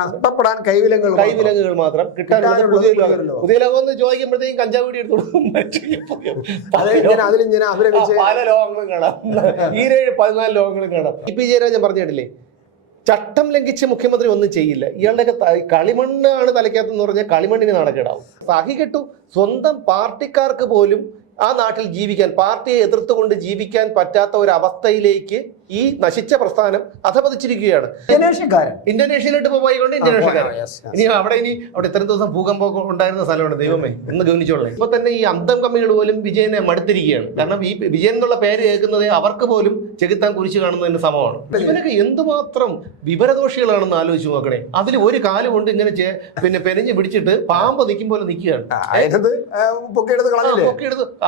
നഷ്ടപ്പെടാൻ കൈവിലങ്ങുകൾ മാത്രം കിട്ടാനുള്ള പുതിയ ലോകം എന്ന് ചോദിക്കുമ്പോഴത്തേക്കും കഞ്ചാവ് കൂടി എടുത്തു പല ലോകങ്ങളും കാണാം. 14 ലോകങ്ങളും കാണാം. പി ജയരാജൻ പറഞ്ഞു കേട്ടില്ലേ, ചട്ടം ലംഘിച്ച് മുഖ്യമന്ത്രി ഒന്നും ചെയ്യില്ല. ഇയാളുടെയൊക്കെ കളിമണ്ണാണ് തലയ്ക്കകത്തെന്ന് പറഞ്ഞാൽ കളിമണ്ണിന് നാണക്കേടാവും. സഹി കെട്ടു. സ്വന്തം പാർട്ടിക്കാർക്ക് പോലും ആ നാട്ടിൽ ജീവിക്കാൻ, പാർട്ടിയെ എതിർത്തുകൊണ്ട് ജീവിക്കാൻ പറ്റാത്ത ഒരു അവസ്ഥയിലേക്ക് ഈ നശിച്ച പ്രസ്ഥാനം അധപതിച്ചിരിക്കുകയാണ്. ഇന്തോനേഷ്യയിലോട്ട് പോയിക്കൊണ്ട് ഇന്തോനേഷ്യക്കാരൻ ഇനി അവിടെ ഇത്രയും ദിവസം ഭൂകമ്പം ഉണ്ടായിരുന്ന സ്ഥലമാണ്. ദൈവമേ ഒന്ന് ഗവനിച്ചോളേ. ഇപ്പൊ തന്നെ ഈ അന്തം കമ്മികൾ പോലും വിജയനെ മടുത്തിരിക്കുകയാണ്. കാരണം ഈ വിജയൻ എന്നുള്ള പേര് കേൾക്കുന്നത് അവർക്ക് പോലും ചെകുത്താൻ കുരിശ് കാണുന്നതിന് സമമാണ്. ഇവനൊക്കെ എന്തുമാത്രം വിവരദോഷികളാണെന്ന് ആലോചിച്ച് നോക്കണേ. അതിൽ ഒരു കാലം കൊണ്ട് ഇങ്ങനെ പെരിഞ്ഞ് പിടിച്ചിട്ട് പാമ്പ് നിൽക്കും പോലെ നിൽക്കുകയാണ്.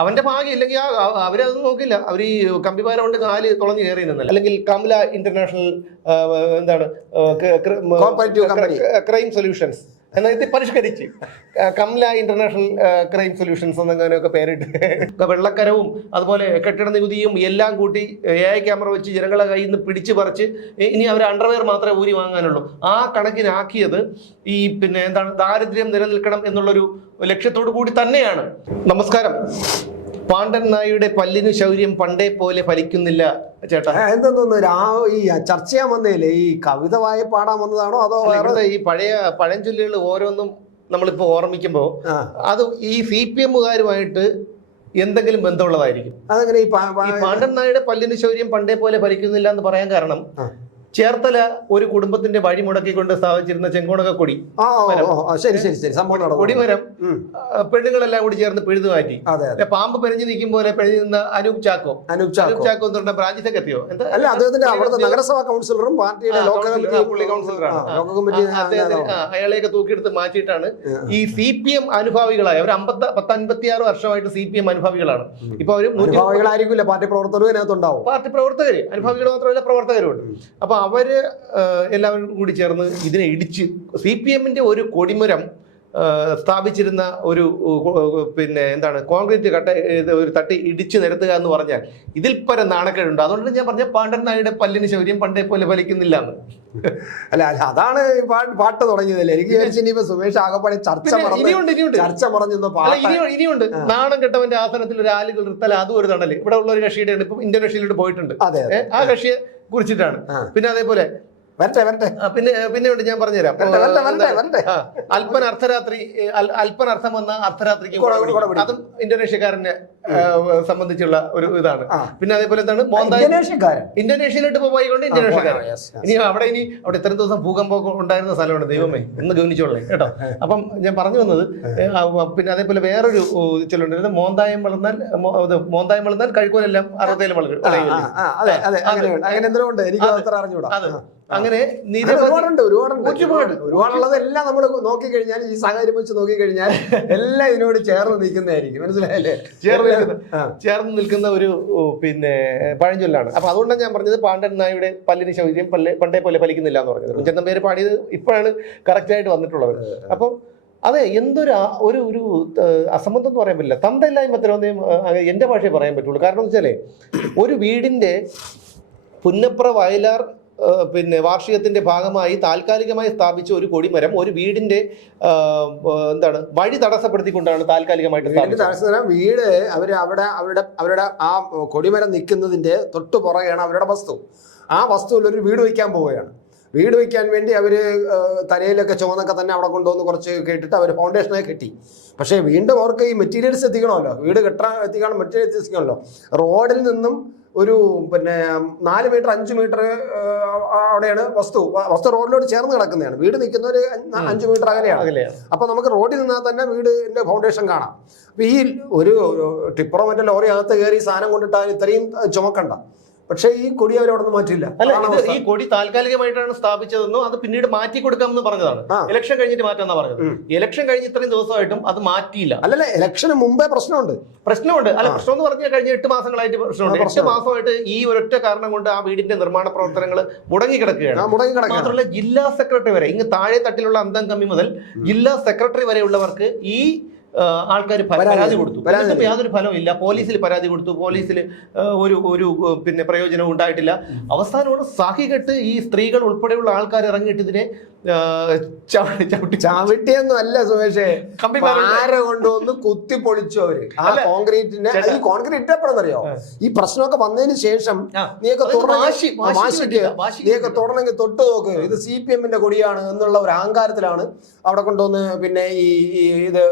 അവന്റെ ഭാഗ്യം ഇല്ലെങ്കിൽ അവരതൊന്നും നോക്കില്ല. അവർ ഈ കമ്പിപാരം കൊണ്ട് കാല് തുളഞ്ഞു കയറി നിന്നല്ല. അല്ലെങ്കിൽ കംല ഇന്റർനാഷണൽ ക്രൈം സൊല്യൂഷൻസ് എന്നാ പരിഷ്കരിച്ച് കംല ഇന്റർനാഷണൽ ക്രൈം സൊല്യൂഷൻസ് എന്നങ്ങനെയൊക്കെ പേരിട്ട് വെള്ളക്കരവും അതുപോലെ കെട്ടിട നികുതിയും എല്ലാം കൂട്ടി AI ക്യാമറ വെച്ച് ജനങ്ങളെ കയ്യിൽ നിന്ന് പിടിച്ചു പറിച്ച് ഇനി അവർ അണ്ടർവെയർ മാത്രമേ ഊരി വാങ്ങാനുള്ളൂ. ആ കണക്കിനാക്കിയത് ഈ ദാരിദ്ര്യം നിലനിൽക്കണം എന്നുള്ളൊരു ലക്ഷ്യത്തോടു കൂടി തന്നെയാണ്. നമസ്കാരം. പാണ്ഡൻ നായയുടെ പല്ലിനു ശൗര്യം പണ്ടേ പോലെ ഫലിക്കുന്നില്ല ചേട്ടാ. എന്തെന്ന് ഈ ചർച്ച ചെയ്യാൻ വന്നേലേ, ഈ കവിത പാടാൻ വന്നതാണോ അതോ വേറെ? ഈ പഴയ പഴഞ്ചൊല്ലുകൾ ഓരോന്നും നമ്മളിപ്പോ ഓർമ്മിക്കുമ്പോ അത് ഈ CPM-കാരുമായിട്ട് എന്തെങ്കിലും ബന്ധമുള്ളതായിരിക്കും. അതങ്ങനെ ഈ പാണ്ഡൻ നായയുടെ പല്ലിനു ശൗര്യം പണ്ടേ പോലെ ഫലിക്കുന്നില്ല എന്ന് പറയാൻ കാരണം, ചേർത്തല ഒരു കുടുംബത്തിന്റെ വഴി മുടക്കിക്കൊണ്ട് സ്ഥാപിച്ചിരുന്ന ചെങ്കോണക കൊടി കൊടിമരം പെണ്ണുങ്ങളെല്ലാം കൂടി ചേർന്ന് പിഴുതു മാറ്റി. പാമ്പ് പെരിഞ്ഞു നിൽക്കും പോലെ പെരിഞ്ഞു നിന്ന അനൂപ് ചാക്കോ എന്ന് പറഞ്ഞ ബ്രാഞ്ച് സെക്രട്ടറിയോ നഗരസഭാ കൗൺസിലറും പാർട്ടിയുടെ അയാളെയൊക്കെ തൂക്കിയെടുത്ത് മാറ്റിയിട്ടാണ് ഈ CPM അനുഭാവികളായ അവർ 56 വർഷമായിട്ട് CPM അനുഭാവികളാണ്. ഇപ്പൊ അവര് പാർട്ടി പ്രവർത്തകരും അതിനകത്തുണ്ടാവും. പാർട്ടി പ്രവർത്തകര് അനുഭാവികൾ മാത്രമല്ല പ്രവർത്തകരുണ്ട്. അപ്പൊ അവര് എല്ലാവരും കൂടി ചേർന്ന് ഇതിനെ ഇടിച്ച് CPM-ന്റെ ഒരു കൊടിമരം സ്ഥാപിച്ചിരുന്ന ഒരു കോൺക്രീറ്റ് ഒരു തട്ടി ഇടിച്ചു നിരത്തുക എന്ന് പറഞ്ഞാൽ ഇതിൽ പരം നാണക്കേടുണ്ട്. അതുകൊണ്ട് ഞാൻ പറഞ്ഞ പാണ്ഡൻ നായരുടെ പല്ലിന് ശൗര്യം പണ്ടേ പോലെ ഫലിക്കുന്നില്ല എന്ന്. അല്ല അതാണ് പാട്ട് തുടങ്ങിയതല്ലേ. എനിക്ക് വിചാരിച്ചു സുമേഷ് ആകപ്പാടെ ഇനിയുണ്ട്. നാണം കെട്ടവന്റെ ആസനത്തിൽ ഒരു ആലുകൾ നിർത്തല, അതും ഒരു തണല്. ഇവിടെ ഉള്ള ഒരു കക്ഷിയുടെ ഇപ്പൊ ഇന്തോനേഷ്യയിലോട്ട് പോയിട്ടുണ്ട്. ആ കക്ഷിയെ കുറിച്ചിട്ടാണ്. പിന്നെ അതേപോലെ പിന്നെ ഞാൻ പറഞ്ഞുതരാം. അല്പൻ അർത്ഥം വന്ന അർദ്ധരാത്രിക്ക് അതും ഇന്തോനേഷ്യക്കാരനെ സംബന്ധിച്ചുള്ള ഒരു ഇതാണ്. പിന്നെ അതേപോലെ എന്താണ് ഇന്തോനേഷ്യയിലോട്ട് പോയിക്കൊണ്ട് ഇന്തോനേഷ്യക്കാരൻ ഇനി അവിടെ ഇത്രയും ദിവസം ഭൂകമ്പം ഉണ്ടായിരുന്ന സ്ഥലമാണ്. ദൈവമേ ഒന്ന് ഗവനിച്ചോളേ കേട്ടോ. അപ്പം ഞാൻ പറഞ്ഞു വന്നത്, പിന്നെ അതേപോലെ വേറൊരു ചൊല്ലുണ്ട്, മോന്തായം വളർന്നാൽ കഴിക്കോലെല്ലാം അറുപത്തേലും വളരും. അങ്ങനെ ഒരുപാടുള്ളതെല്ലാം നമ്മൾ നോക്കിക്കഴിഞ്ഞാൽ, ഈ സാഹചര്യം വെച്ച് നോക്കിക്കഴിഞ്ഞാൽ എല്ലാം ഇതിനോട് ചേർന്ന് നിൽക്കുന്നതായിരിക്കും. മനസ്സിലായല്ലേ? ചേർന്ന് നിൽക്കുന്ന ഒരു പഴഞ്ചൊല്ലാണ്. അപ്പൊ അതുകൊണ്ടാണ് ഞാൻ പറഞ്ഞത് പാണ്ഡൻ നായയുടെ പല്ലിന് ശൗര്യം പണ്ടേ പോലെ ഫലിക്കുന്നില്ല എന്ന് പറഞ്ഞത്. കുഞ്ചന്തൻ പേര് പാടിയത് ഇപ്പോഴാണ് കറക്റ്റ് ആയിട്ട് വന്നിട്ടുള്ളത്. അപ്പൊ അതെ, എന്തൊരു ഒരു അസംബന്ധം എന്ന് പറയാൻ പറ്റില്ല, തന്തയില്ലായ്മ എന്റെ ഭാഷയെ പറയാൻ പറ്റുള്ളൂ. കാരണം എന്ന് വെച്ചാലേ, ഒരു വീടിന്റെ പുന്നപ്ര വയലാർ വാർഷികത്തിന്റെ ഭാഗമായി താൽക്കാലികമായി സ്ഥാപിച്ച ഒരു കൊടിമരം ഒരു വീടിന്റെ വഴി തടസ്സപ്പെടുത്തിക്കൊണ്ടാണ് താൽക്കാലികമായിട്ട് വീട് അവരുടെ ആ കൊടിമരം നിൽക്കുന്നതിന്റെ തൊട്ടു പുറകെയാണ് അവരുടെ വസ്തു. ആ വസ്തുവിൽ ഒരു വീട് വയ്ക്കാൻ പോവുകയാണ്. വീട് വയ്ക്കാൻ വേണ്ടി അവർ തലയിലൊക്കെ ചുവന്നൊക്കെ തന്നെ അവിടെ കൊണ്ടുവന്ന് കുറച്ച് കേട്ടിട്ട് അവർ ഫൗണ്ടേഷനൊക്കെ കെട്ടി. പക്ഷേ വീണ്ടും അവർക്ക് ഈ മെറ്റീരിയൽസ് എത്തിക്കണമല്ലോ, വീട് എത്തിക്കണം, മെറ്റീരിയൽസ് എത്തിക്കണമല്ലോ. റോഡിൽ നിന്നും ഒരു 4 മീറ്റർ 5 മീറ്റർ അവിടെയാണ് വസ്തു റോഡിലോട് ചേർന്ന് കിടക്കുന്നതാണ്. വീട് നിൽക്കുന്ന ഒരു 5 മീറ്റർ അകലെയാണ്. അപ്പൊ നമുക്ക് റോഡിൽ നിന്നാൽ തന്നെ വീടിന്റെ ഫൗണ്ടേഷൻ കാണാം. അപ്പൊ ഈ ഒരു ടിപ്പറോ മറ്റോ ലോറി അകത്ത് കയറി സാധനം കൊണ്ടിട്ടാൽ ഇത്രയും ചുമക്കണ്ട. പക്ഷേ ഈ കൊടി അവർ അവിടെ നിന്ന് മാറ്റില്ല. ഈ കൊടി താൽക്കാലികമായിട്ടാണ് സ്ഥാപിച്ചതെന്നോ അത് പിന്നീട് മാറ്റി കൊടുക്കാമെന്ന് പറഞ്ഞതാണ്. ഇലക്ഷൻ കഴിഞ്ഞിട്ട് മാറ്റാന്നാ പറഞ്ഞത്. ഇലക്ഷൻ കഴിഞ്ഞ് ഇത്രയും ദിവസമായിട്ടും അത് മാറ്റിയില്ല. അല്ലല്ലേ, ഇലക്ഷന് മുമ്പേ പ്രശ്നമുണ്ട്. അല്ല, പ്രശ്നം എന്ന് പറഞ്ഞാൽ കഴിഞ്ഞ 8 മാസങ്ങളായിട്ട് പ്രശ്നമുണ്ട്. 8 മാസമായിട്ട് ഈ ഒരൊറ്റ കാരണം കൊണ്ട് ആ വീടിന്റെ നിർമ്മാണ പ്രവർത്തനങ്ങൾ മുടങ്ങിക്കിടക്കുകയാണ്. മാത്രമല്ല, ജില്ലാ സെക്രട്ടറി വരെ, ഇങ്ങ് താഴെ തട്ടിലുള്ള അന്തം കമ്മി മുതൽ ജില്ലാ സെക്രട്ടറി വരെയുള്ളവർക്ക് ഈ ആൾക്കാർ പരാതി കൊടുത്തു. എന്നിട്ടും യാതൊരു ഫലവും ഇല്ല. പോലീസിൽ പരാതി കൊടുത്തു, പോലീസിൽ ഒരു പിന്നെ പ്രയോജനം ഉണ്ടായിട്ടില്ല. അവസാനമാണ് സഹികെട്ട് ഈ സ്ത്രീകൾ ഉൾപ്പെടെയുള്ള ആൾക്കാർ ഇറങ്ങിയിട്ട് ഇതിനെ ചവിട്ടിയൊന്നും അല്ല സുമേഷേ, ആരെ കൊണ്ടുവന്ന് കുത്തി പൊളിച്ചു അവര്. ആ കോൺക്രീറ്റിനെ, ഈ കോൺക്രീറ്റ് എപ്പോഴെന്നറിയോ, ഈ പ്രശ്നമൊക്കെ വന്നതിന് ശേഷം നീയൊക്കെ തുടരണമെങ്കിൽ തൊട്ട് നോക്ക്, ഇത് CPM കൊടിയാണ് എന്നുള്ള ഒരു അഹങ്കാരത്തിലാണ് അവിടെ കൊണ്ടുവന്ന് പിന്നെ ഈ ഇത്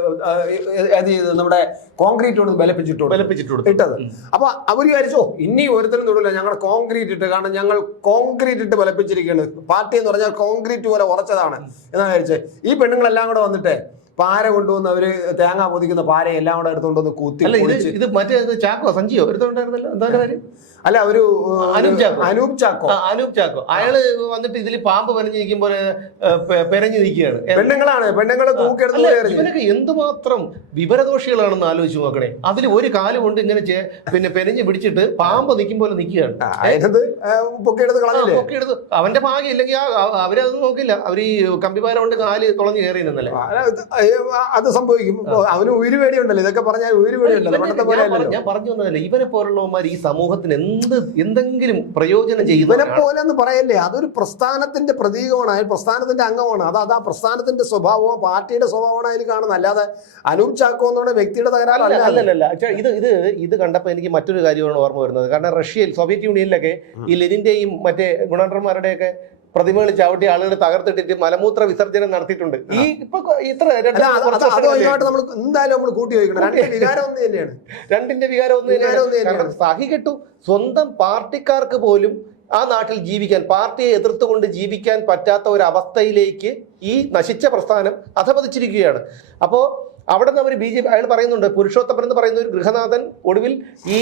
നമ്മുടെ കോൺക്രീറ്റ് കൊണ്ട് ബലപ്പിച്ചിട്ട് ഇട്ടത്. അപ്പൊ അവര് വിചാരിച്ചോ ഇനി ഒരുത്തരും തൊടില്ല, ഞങ്ങൾ കോൺക്രീറ്റ് ഇട്ട്, കാരണം ഞങ്ങൾ കോൺക്രീറ്റ് ഇട്ട് ബലപ്പിച്ചിരിക്കുകയാണ്, പാർട്ടി എന്ന് പറഞ്ഞാൽ കോൺക്രീറ്റ് പോലെ ഉറച്ചതാണ് എന്നാ വിചാരിച്ചത്. ഈ പെണ്ണുങ്ങളെല്ലാം കൂടെ വന്നിട്ട് പാര കൊണ്ടുവന്ന് അവര് തേങ്ങ പൊതിക്കുന്ന പാര എല്ലാം കൂടെ എടുത്തുകൊണ്ടൊന്ന് കൂത്തി. ഇത് മറ്റേ ചാക്കോ സഞ്ജിയോ എടുത്തോണ്ടായിരുന്നല്ലോ, എന്താ കാര്യം? അല്ല, ഒരു അനൂപ് ചാക്കോ അയാള് വന്നിട്ട് ഇതിൽ പാമ്പ് പെരഞ്ഞിരിക്കുമ്പോൾ പെരഞ്ഞു നിൽക്കുകയാണ്. പെണ്ണുങ്ങളെ ഇവനൊക്കെ എന്തുമാത്രം വിവരദോഷികളാണെന്ന് ആലോചിച്ച് നോക്കണേ. അതിൽ ഒരു കാലം കൊണ്ട് ഇങ്ങനെ പിന്നെ പെരഞ്ഞു പിടിച്ചിട്ട് പാമ്പ് നിൽക്കുമ്പോൾ നിൽക്കുകയാണ്. പൊക്കിയെടുത്ത് അവന്റെ ഭാഗ്യം ഇല്ലെങ്കിൽ അവരത് നോക്കില്ല, അവര് ഈ കമ്പിപാര കൊണ്ട് കാല് തുളഞ്ഞു കയറി നിന്നല്ലേ. അത് സംഭവിക്കും. അവന് ഉയരുപേടിയുണ്ടല്ലോ, ഇതൊക്കെ പറഞ്ഞാൽ ഉയരുപേടിയുണ്ടല്ലോ. ഞാൻ പറഞ്ഞു വന്നതല്ലേ, ഇവനെ പോലുള്ളവന്മാർ ഈ സമൂഹത്തിന് എന്തെങ്കിലും പ്രയോജനം ചെയ്യും. ഇവനെ പോലെ എന്ന് പറയല്ലേ, അതൊരു പ്രസ്ഥാനത്തിന്റെ പ്രതീകമാണ്, അയാൾ പ്രസ്ഥാനത്തിന്റെ അംഗമാണ്. അത് ആ പ്രസ്ഥാനത്തിന്റെ സ്വഭാവവും പാർട്ടിയുടെ സ്വഭാവമാണ് അതിൽ കാണുന്നത്. അല്ലാതെ അനൂപ് ചാക്കോ എന്നുള്ള വ്യക്തിയുടെ തകരാറല്ല. ഇത് കണ്ടപ്പോൾ എനിക്ക് മറ്റൊരു കാര്യമാണ് ഓർമ്മ വരുന്നത്. കാരണം റഷ്യയിൽ, സോവിയറ്റ് യൂണിയനിലൊക്കെ ഈ ലെനിന്റെയും മറ്റേ ഗുണാണ്ടർമാരുടെയൊക്കെ പ്രതിമകൾ ചവിട്ടി ആളുകൾ തകർത്തിട്ടിട്ട് മലമൂത്ര വിസർജനം നടത്തിയിട്ടുണ്ട്. ഈ ഇപ്പൊ ഇത്ര രണ്ടിന്റെ വികാരം ഒന്ന് തന്നെയാണ്. സഹികെട്ടു. സ്വന്തം പാർട്ടിക്കാർക്ക് പോലും ആ നാട്ടിൽ ജീവിക്കാൻ, പാർട്ടിയെ എതിർത്തുകൊണ്ട് ജീവിക്കാൻ പറ്റാത്ത ഒരു അവസ്ഥയിലേക്ക് ഈ നശിച്ച പ്രസ്ഥാനം അധപതിച്ചിരിക്കുകയാണ്. അപ്പോ അവിടെ നിന്ന് അവർ BJP അയാൾ പറയുന്നുണ്ട്, പുരുഷോത്തമൻ എന്ന് പറയുന്ന ഒരു ഗൃഹനാഥൻ ഒടുവിൽ ഈ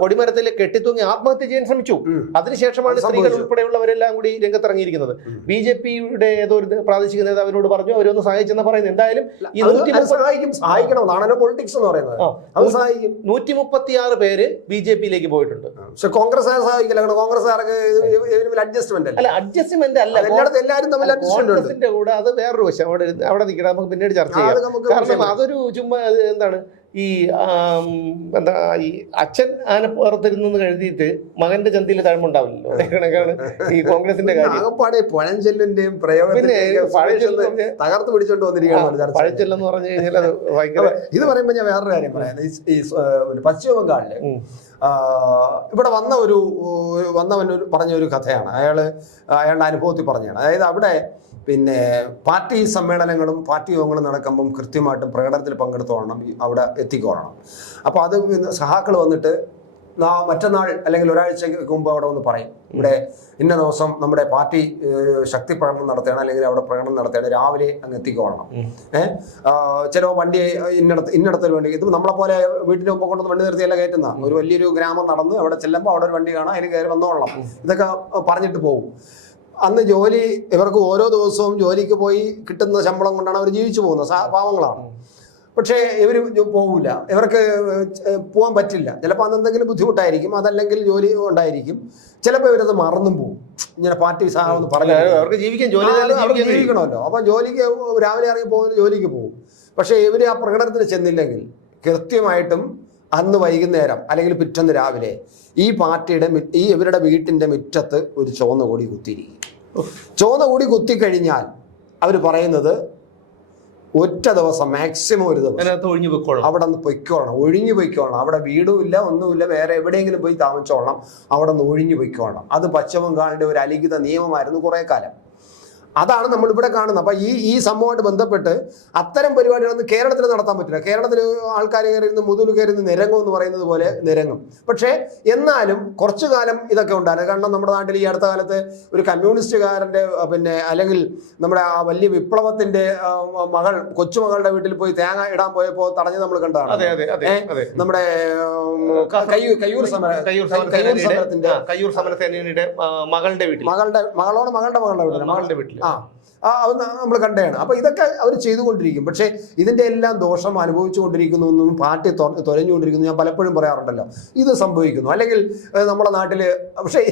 കൊടിമരത്തിൽ കെട്ടിത്തൂങ്ങി ആത്മഹത്യ ചെയ്യാൻ ശ്രമിച്ചു. അതിനുശേഷമാണ് സ്ത്രീകൾ ഉൾപ്പെടെയുള്ളവരെല്ലാം കൂടി രംഗത്തിറങ്ങിയിരിക്കുന്നത്. BJPയുടെ ഏതോ ഒരു പ്രാദേശിക നേതാവിനോട് പറഞ്ഞു, അവരൊന്ന് സഹായിച്ചെന്ന് പറയുന്നത്. എന്തായാലും ഈ 136 പേര് BJPയിലേക്ക് പോയിട്ടുണ്ട്. പക്ഷെ കോൺഗ്രസ് സഹായിക്കില്ല. കോൺഗ്രസ്സുകാർക്ക് അല്ല, അഡ്ജസ്റ്റ്മെന്റ് അല്ല, കോൺഗ്രസിന്റെ കൂടെ അത് വേറൊരു വശം. അവിടെ നിൽക്കണം, നമുക്ക് പിന്നീട് ചർച്ച ചെയ്യാം. കാരണം അതൊരു ചുമ്മാ എന്താണ് ഈ എന്താ ഈ അച്ഛൻ ആനപ്പുറത്തിരുന്നെന്ന് കരുതിയിട്ട് മകന്റെ ചന്തിയിൽ തഴമ്പുണ്ടാവില്ലല്ലോ. അതേ കണക്കാണ് ഈ കോൺഗ്രസിന്റെ കാര്യം. തകർത്ത് പിടിച്ചോണ്ട് വന്നിരിക്കുകയാണ് പഴച്ചെല്ലെന്ന് പറഞ്ഞു കഴിഞ്ഞാൽ അത് ഭയങ്കര. ഇത് പറയുമ്പോൾ ഞാൻ വേറൊരു കാര്യം പറയാം. ഈ പശ്ചിമ ബംഗാളില് ഇവിടെ വന്നവൻ പറഞ്ഞ ഒരു കഥയാണ്. അയാളുടെ അനുഭവത്തിൽ പറഞ്ഞതാണ്. അതായത് അവിടെ പിന്നെ പാർട്ടി സമ്മേളനങ്ങളും പാർട്ടി യോഗങ്ങളും നടക്കുമ്പം കൃത്യമായിട്ടും പ്രകടനത്തിൽ പങ്കെടുത്തോളണം, അവിടെ എത്തിക്കോളണം. അപ്പോൾ അത് സഹാക്കൾ വന്നിട്ട് മറ്റന്നാൾ അല്ലെങ്കിൽ ഒരാഴ്ചക്ക് മുമ്പ് അവിടെ ഒന്ന് പറയും, ഇവിടെ ഇന്ന ദിവസം നമ്മുടെ പാർട്ടി ശക്തി പ്രകടനം നടത്തുകയാണ്, അല്ലെങ്കിൽ അവിടെ പ്രകടനം നടത്തുകയാണ്, രാവിലെ അങ്ങ് എത്തിക്കോളണം. ചിലപ്പോൾ വണ്ടി ഇന്നിടത്തൊരു വണ്ടി, ഇത് നമ്മളെ പോലെ വീട്ടിന് മുമ്പ് കൊണ്ടുവന്ന് വണ്ടി നിർത്തിയല്ല കയറ്റുന്ന, ഒരു വലിയൊരു ഗ്രാമം നടന്ന് അവിടെ ചെല്ലുമ്പോൾ അവിടെ ഒരു വണ്ടി കാണാം, അതിന് കയറി വന്നോളണം. ഇതൊക്കെ പറഞ്ഞിട്ട് പോകും. അന്ന് ഇവർക്ക് ഓരോ ദിവസവും ജോലിക്ക് പോയി കിട്ടുന്ന ശമ്പളം കൊണ്ടാണ് അവർ ജീവിച്ചു പോകുന്നത്. പാവങ്ങളാണ്. പക്ഷേ ഇവർ പോകില്ല, ഇവർക്ക് പോകാൻ പറ്റില്ല. ചിലപ്പോൾ അന്ന് എന്തെങ്കിലും ബുദ്ധിമുട്ടായിരിക്കും, അതല്ലെങ്കിൽ ജോലി ഉണ്ടായിരിക്കും. ചിലപ്പോൾ ഇവരത് മറന്നും പോകും. ഇങ്ങനെ പാർട്ടി സാധനം പറഞ്ഞു അവർക്ക് ജീവിക്കണമല്ലോ. അപ്പം ജോലിക്ക് രാവിലെ ഇറങ്ങി പോകുന്ന ജോലിക്ക് പോകും. പക്ഷേ ഇവർ ആ പ്രകടനത്തിന് ചെന്നില്ലെങ്കിൽ കൃത്യമായിട്ടും അന്ന് വൈകുന്നേരം അല്ലെങ്കിൽ പിറ്റേന്ന് രാവിലെ ഈ പാർട്ടിയുടെ ഇവരുടെ വീട്ടിൻ്റെ മുറ്റത്ത് ഒരു ചുവന്ന കൊടി കുത്തിയിരിക്കും. ചുവന്ന കൊടി കുത്തിക്കഴിഞ്ഞാൽ അവർ പറയുന്നത് ഒറ്റ ദിവസം, മാക്സിമം ഒരു ദിവസം അവിടെ നിന്ന് പൊയ്ക്കോളണം, ഒഴിഞ്ഞു പൊയ്ക്കോളണം. അവിടെ വീടുമില്ല, ഒന്നുമില്ല, വേറെ എവിടെയെങ്കിലും പോയി താമസിച്ചോളണം, അവിടെ നിന്ന് ഒഴിഞ്ഞു പൊയ്ക്കോളണം. അത് പശ്ചിമ ബംഗാളിൻ്റെ ഒരു അലിഖിത നിയമമായിരുന്നു കുറേ കാലം. അതാണ് നമ്മളിവിടെ കാണുന്നത്. അപ്പം ഈ സംഭവമായിട്ട് ബന്ധപ്പെട്ട് അത്തരം പരിപാടികളൊന്നും കേരളത്തിൽ നടത്താൻ പറ്റില്ല. കേരളത്തിൽ ആൾക്കാർ കയറി ഇരുന്ന് മുതുല് കയറി ഇരുന്ന് നിരങ്ങും എന്ന് പറയുന്നത് പോലെ നിരങ്ങും. പക്ഷേ എന്നാലും കുറച്ചു കാലം ഇതൊക്കെ ഉണ്ടായിരുന്നു. കാരണം നമ്മുടെ നാട്ടിൽ ഈ അടുത്ത കാലത്ത് ഒരു കമ്മ്യൂണിസ്റ്റുകാരൻ്റെ പിന്നെ അല്ലെങ്കിൽ നമ്മുടെ ആ വലിയ വിപ്ലവത്തിൻ്റെ കൊച്ചുമകളുടെ വീട്ടിൽ പോയി തേങ്ങ ഇടാൻ പോയപ്പോൾ തടഞ്ഞ് നമ്മൾ കണ്ടതാണ്. നമ്മുടെ കയ്യൂർ സമരത്തിന്റെ സമരസേനയുടെ മകളുടെ വീട്ടിൽ മകളുടെ വീട്ടിൽ അത് നമ്മൾ കണ്ടതാണ്. അപ്പോൾ ഇതൊക്കെ അവർ ചെയ്തുകൊണ്ടിരിക്കും. പക്ഷേ ഇതിൻ്റെ എല്ലാം ദോഷം അനുഭവിച്ചുകൊണ്ടിരിക്കുന്നു എന്നൊന്നും പാർട്ടി തൊലഞ്ഞുകൊണ്ടിരിക്കുന്നു ഞാൻ പലപ്പോഴും പറയാറുണ്ടല്ലോ. ഇത് സംഭവിക്കുന്നു. അല്ലെങ്കിൽ നമ്മുടെ നാട്ടിൽ പക്ഷേ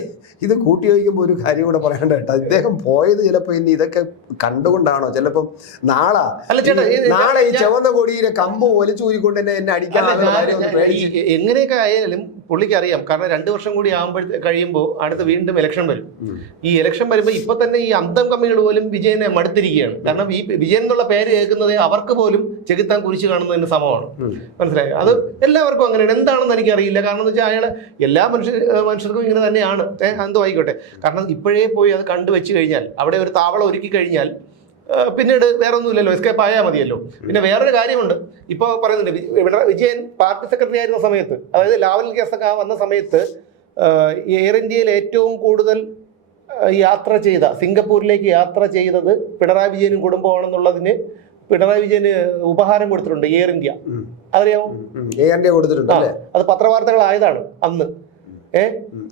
ഇത് കൂട്ടി വയ്ക്കുമ്പോൾ ഒരു കാര്യം കൂടെ പറയേണ്ട കേട്ടോ, ഇദ്ദേഹം പോയത് ചിലപ്പോൾ ഇനി ഇതൊക്കെ കണ്ടുകൊണ്ടാണോ ചിലപ്പം നാളെ ഈ ചുവന്ന കൊടിയിലെ കമ്പ് വലിച്ചൂരിക്കൊണ്ട് എന്നെ അടിക്കാൻ എങ്ങനെയൊക്കെ ആയാലും പുള്ളിക്ക് അറിയാം. കാരണം 2 വർഷം കൂടി കഴിയുമ്പോൾ അടുത്ത് വീണ്ടും ഇലക്ഷൻ വരും. ഈ ഇലക്ഷൻ വരുമ്പോൾ ഇപ്പൊ തന്നെ ഈ അന്തം കമ്മികൾ പോലും വിജയനെ മടുത്തിരിക്കുകയാണ്. കാരണം ഈ വിജയൻ എന്നുള്ള പേര് കേൾക്കുന്നത് അവർക്ക് പോലും ചെകുത്താൻ കുരിശ് കാണുന്നതിന് സമമാണ്. മനസ്സിലായോ? അത് എല്ലാവർക്കും അങ്ങനെയാണ്. എന്താണെന്ന് എനിക്കറിയില്ല. കാരണം എന്ന് വെച്ചാൽ അയാൾ എല്ലാ മനുഷ്യർക്കും ഇങ്ങനെ തന്നെയാണ്. എന്തോ ആയിക്കോട്ടെ. കാരണം ഇപ്പോഴേ പോയി അത് കണ്ടുവെച്ച് കഴിഞ്ഞാൽ, അവിടെ ഒരു താവളം ഒരുക്കി കഴിഞ്ഞാൽ പിന്നീട് വേറെ ഒന്നുമില്ലല്ലോ, എസ്കേപ്പ് ആയാൽ മതിയല്ലോ. പിന്നെ വേറൊരു കാര്യമുണ്ട്. ഇപ്പോൾ പറയുന്നുണ്ട്, വിജയൻ പാർട്ടി സെക്രട്ടറി ആയിരുന്ന സമയത്ത്, അതായത് ലാവൽ കേസൊക്കെ വന്ന സമയത്ത് എയർ ഇന്ത്യയിൽ ഏറ്റവും കൂടുതൽ യാത്ര ചെയ്ത, സിംഗപ്പൂരിലേക്ക് യാത്ര ചെയ്തത് പിണറായി വിജയനും കുടുംബമാണെന്നുള്ളതിന് പിണറായി വിജയന് ഉപഹാരം കൊടുത്തിട്ടുണ്ട് എയർ ഇന്ത്യ. അറിയാമോ? എയർ ഇന്ത്യ കൊടുത്തിട്ടുണ്ട്. അത് പത്രവാർത്തകളായതാണ് അന്ന്.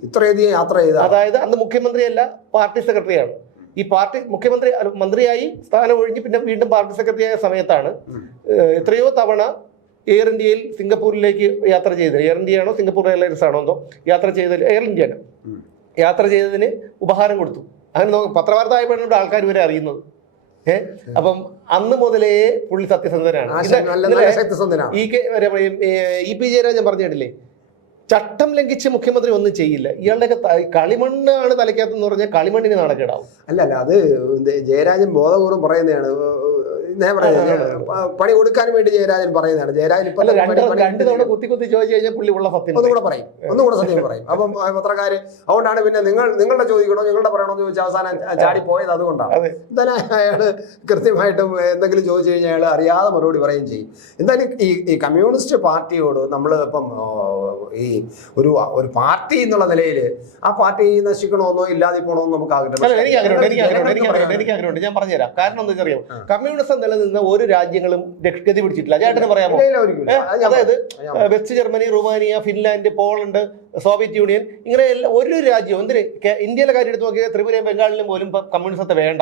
ഇത്രയധികം യാത്ര ചെയ്ത, അതായത് അന്ന് മുഖ്യമന്ത്രിയല്ല, പാർട്ടി സെക്രട്ടറിയാണ്. ഈ പാർട്ടി മന്ത്രിയായി സ്ഥാനം ഒഴിഞ്ഞ് പിന്നെ വീണ്ടും പാർട്ടി സെക്രട്ടറി ആയ സമയത്താണ് എത്രയോ തവണ എയർ ഇന്ത്യയിൽ സിംഗപ്പൂരിലേക്ക് യാത്ര ചെയ്തത്. എയർ ഇന്ത്യയാണോ സിംഗപ്പൂർ എയർലൈൻസ് ആണോ എന്തോ യാത്ര ചെയ്തത്, എയർ ഇന്ത്യയാണ്. യാത്ര ചെയ്തതിന് ഉപഹാരം കൊടുത്തു. അങ്ങനെ പത്രവാർത്ത ആയപ്പോഴാണ് ആൾക്കാർ വരെ അറിയുന്നത്. അപ്പം അന്ന് മുതലേ പുള്ളി സത്യസന്ധനാണ്. ഇ പി ജയരാജൻ പറഞ്ഞിട്ടില്ലേ, ചട്ടം ലംഘിച്ച് മുഖ്യമന്ത്രി ഒന്നും ചെയ്യില്ല. ഇയാളുടെയൊക്കെ കളിമണ്ണാണ് തലയ്ക്കകത്തെന്ന് പറഞ്ഞാൽ കളിമണ്ണിന് നാണക്കേടാവും. അല്ല അത് ജയരാജൻ ബോധപൂർവ്വം പറയുന്നതാണ്. പണി കൊടുക്കാൻ വേണ്ടി ജയരാജൻ പറയുന്നതാണ്. ജയരാജൻ ഇപ്പൊ 2 തവണ കുത്തി ചോദിച്ചു കഴിഞ്ഞാൽ പുള്ളി ഉള്ള സത്യം ഒന്നുകൂടെ സത്യം പറയും. അപ്പം പത്രക്കാര് അതുകൊണ്ടാണ് പിന്നെ നിങ്ങളുടെ ചോദിക്കണോ നിങ്ങളുടെ പറയണോന്ന് ചോദിച്ചാൽ അവസാനം ചാടി പോയത്. അതുകൊണ്ടാണ് എന്തായാലും അയാള് കൃത്യമായിട്ടും എന്തെങ്കിലും ചോദിച്ചു കഴിഞ്ഞാൽ അയാൾ അറിയാതെ മറുപടി പറയുകയും ചെയ്യും. എന്തായാലും ഈ കമ്മ്യൂണിസ്റ്റ് പാർട്ടിയോട് നമ്മൾ ഇപ്പം ഈ ഒരു പാർട്ടി എന്നുള്ള നിലയിൽ ആ പാർട്ടി നശിക്കണമെന്നോ ഇല്ലാതെ പോകണമെന്നോ നമുക്ക് എനിക്കറിയുണ്ട്. ഞാൻ പറഞ്ഞുതരാം. കാരണം എന്താ അറിയാം, കമ്മ്യൂണിസം നിലനിന്ന ഒരു രാജ്യങ്ങളും ഗതി പിടിച്ചിട്ടില്ല. ചേട്ടന് പറയാമോ? അതായത് west Germany, Romania, Finland, Poland, Soviet union, ഇങ്ങനെ ഒരു രാജ്യവും എന്തിന് ഇന്ത്യയിലെ കാര്യം എടുത്ത് നോക്കിയാൽ ത്രിപുരയും ബംഗാളിലും പോലും കമ്മ്യൂണിസത്തെ വേണ്ട.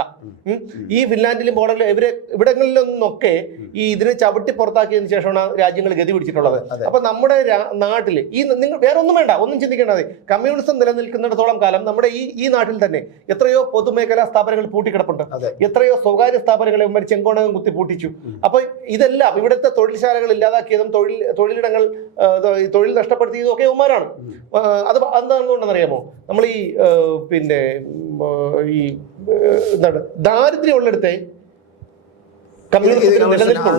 ഈ ഫിൻലാൻഡിലും പോളണ്ടിലും ഇവിടങ്ങളിലൊന്നൊക്കെ ഈ ഇതിനെ ചവിട്ടി പുറത്താക്കിയതിനു ശേഷമാണ് രാജ്യങ്ങൾ ഗതി പിടിച്ചിട്ടുള്ളത്. അപ്പൊ നമ്മുടെ നാട്ടില് നിങ്ങൾ വേറെ ഒന്നും വേണ്ട, ഒന്നും ചിന്തിക്കേണ്ടത്. കമ്മ്യൂണിസം നിലനിൽക്കുന്നിടത്തോളം കാലം നമ്മുടെ ഈ നാട്ടിൽ തന്നെ എത്രയോ പൊതുമേഖലാ സ്ഥാപനങ്ങൾ പൂട്ടിക്കിടപ്പുണ്ട്. എത്രയോ സ്വകാര്യ സ്ഥാപനങ്ങളെ ചെങ്കോണകം കുത്തി പൂട്ടിച്ചു. അപ്പൊ ഇതെല്ലാം ഇവിടുത്തെ തൊഴിൽശാലകൾ ഇല്ലാതാക്കിയതും തൊഴിലിടങ്ങൾ തൊഴിൽ നഷ്ടപ്പെടുത്തിയതും ഒക്കെ ഉമാരാണ്. അത് എന്താണെന്നുണ്ടെന്നറിയാമോ? നമ്മൾ ഈ പിന്നെ ഈ എന്താണ് ദാരിദ്ര്യം ഉള്ളിടത്തെ കമ്മ്യൂണിസം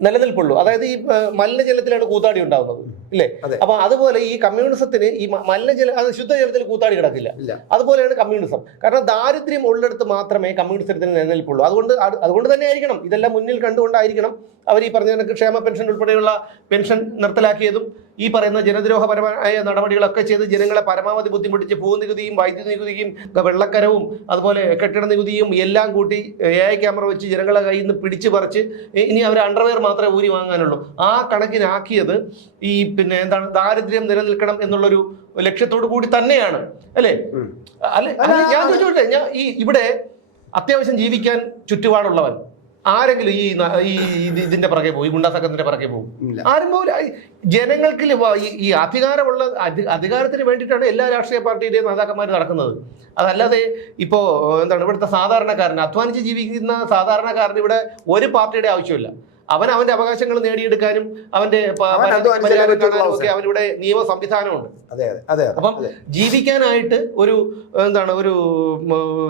നിലനിൽപ്പുള്ളൂ. അതായത് ഈ മലിനജലത്തിലാണ് കൂത്താടി ഉണ്ടാകുന്നത്, ഇല്ലേ? അപ്പൊ അതുപോലെ ഈ കമ്മ്യൂണിസത്തിന് ഈ മലിനജലം, അത് ശുദ്ധജലത്തിൽ കൂത്താടി കിടക്കില്ല. അതുപോലെയാണ് കമ്മ്യൂണിസം. കാരണം ദാരിദ്ര്യം ഉള്ളിടത്ത് മാത്രമേ കമ്മ്യൂണിസത്തിന് നിലനിൽപ്പുള്ളൂ. അതുകൊണ്ട് തന്നെ ആയിരിക്കണം, ഇതെല്ലാം മുന്നിൽ കണ്ടുകൊണ്ടായിരിക്കണം അവർ ഈ പറഞ്ഞ ക്ഷേമ പെൻഷൻ ഉൾപ്പെടെയുള്ള പെൻഷൻ നിർത്തലാക്കിയതും ഈ പറയുന്ന ജനദ്രോഹപരമായ നടപടികളൊക്കെ ചെയ്ത് ജനങ്ങളെ പരമാവധി ബുദ്ധിമുട്ടിച്ച് ഭൂനികുതിയും വൈദ്യുതി നികുതിയും വെള്ളക്കരവും അതുപോലെ കെട്ടിട നികുതിയും എല്ലാം കൂട്ടി AI ക്യാമറ വെച്ച് ജനങ്ങളെ കയ്യിൽ നിന്ന് പിടിച്ചു പറിച്ച് ഇനി അവർ അണ്ടർവെയർ മാത്രമേ ഊരി വാങ്ങാനുള്ളൂ. ആ കണക്കിനാക്കിയത് ഈ പിന്നെ എന്താണ് ദാരിദ്ര്യം നിലനിൽക്കണം എന്നുള്ളൊരു ലക്ഷ്യത്തോടു കൂടി തന്നെയാണ്, അല്ലേ? ഞാൻ ചോദിച്ചോട്ടെ, ഇവിടെ അത്യാവശ്യം ജീവിക്കാൻ ചുറ്റുപാടുള്ളവൻ ആരെങ്കിലും ഈ ഇതിന്റെ പുറകെ പോകും, ഗുണ്ടാ സംഘത്തിന്റെ പുറകെ പോകും? ആരും പോലും. ജനങ്ങൾക്ക് ഈ അധികാരത്തിന് വേണ്ടിയിട്ടാണ് എല്ലാ രാഷ്ട്രീയ പാർട്ടിയുടെയും നേതാക്കന്മാർ നടക്കുന്നത്. അതല്ലാതെ ഇപ്പോ എന്താണ് ഇവിടുത്തെ സാധാരണക്കാരന്, അധ്വാനിച്ച് ജീവിക്കുന്ന സാധാരണക്കാരന് ഇവിടെ ഒരു പാർട്ടിയുടെ ആവശ്യമില്ല. അവന്റെ അവകാശങ്ങൾ നേടിയെടുക്കാനും അവന്റെ അവനിവിടെ നിയമ സംവിധാനമുണ്ട്. അപ്പം ജീവിക്കാനായിട്ട് ഒരു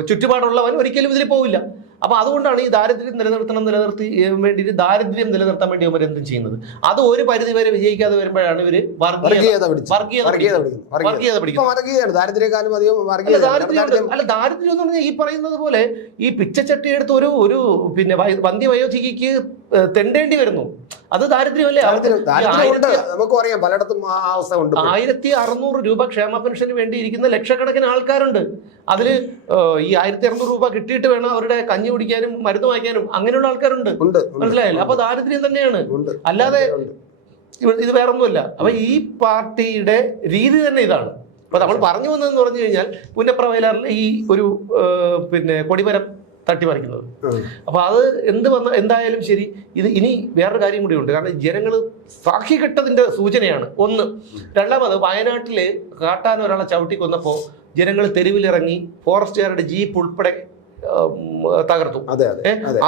ചുറ്റുപാടുള്ളവൻ ഒരിക്കലും ഇതിൽ പോവില്ല. അപ്പൊ അതുകൊണ്ടാണ് ഈ ദാരിദ്ര്യം നിലനിർത്തി വേണ്ടിയിട്ട് ദാരിദ്ര്യം നിലനിർത്താൻ വേണ്ടി അവർ എന്തും ചെയ്യുന്നത്. അത് ഒരു പരിധി വരെ വിജയിക്കാതെ വരുമ്പോഴാണ് ഇവര് വർഗീയത പിടിക്കുന്നത്. ദാരിദ്ര്യം എന്ന് പറഞ്ഞാൽ ഈ പറയുന്നത് പോലെ ഈ പിച്ചച്ചട്ടി എടുത്ത് ഒരു പിന്നെ വന്ധ്യവയോധികയ്ക്ക് തെണ്ടേണ്ടി വരുന്നു. അത് ദാരിദ്ര്യമല്ലേ? നമുക്ക് പറയാം, പലയിടത്തും 1600 രൂപ ക്ഷേമ പെൻഷന് വേണ്ടി ഇരിക്കുന്ന ലക്ഷക്കണക്കിന് ആൾക്കാരുണ്ട്. അതില് ഈ 1600 രൂപ കിട്ടിയിട്ട് വേണം അവരുടെ കഞ്ഞി കുടിക്കാനും മരുന്ന് വാങ്ങിക്കാനും, അങ്ങനെയുള്ള ആൾക്കാരുണ്ട്. മനസ്സിലായല്ലോ? അപ്പൊ ദാരിദ്ര്യം തന്നെയാണ്, അല്ലാതെ ഇത് വേറൊന്നുമല്ല. അപ്പൊ ഈ പാർട്ടിയുടെ രീതി തന്നെ ഇതാണ്. അപ്പൊ നമ്മൾ പറഞ്ഞു വന്നതെന്ന് പറഞ്ഞു കഴിഞ്ഞാൽ, പുന്നപ്ര വയലാറിൽ ഈ ഒരു പിന്നെ കൊടിമരം തട്ടിമറിക്കുന്നത്. അപ്പോൾ അത് എന്തായാലും ശരി, ഇത് ഇനി വേറൊരു കാര്യം കൂടിയുണ്ട്. കാരണം ജനങ്ങൾ സാക്ഷികെട്ടതിൻ്റെ സൂചനയാണ് ഒന്ന്. രണ്ടാമത് വയനാട്ടിൽ കാട്ടാൻ ഒരാളെ ചവിട്ടി കൊന്നപ്പോൾ ജനങ്ങൾ തെരുവിലിറങ്ങി ഫോറസ്റ്റുകാരുടെ ജീപ്പ് ഉൾപ്പെടെ തകർത്തു.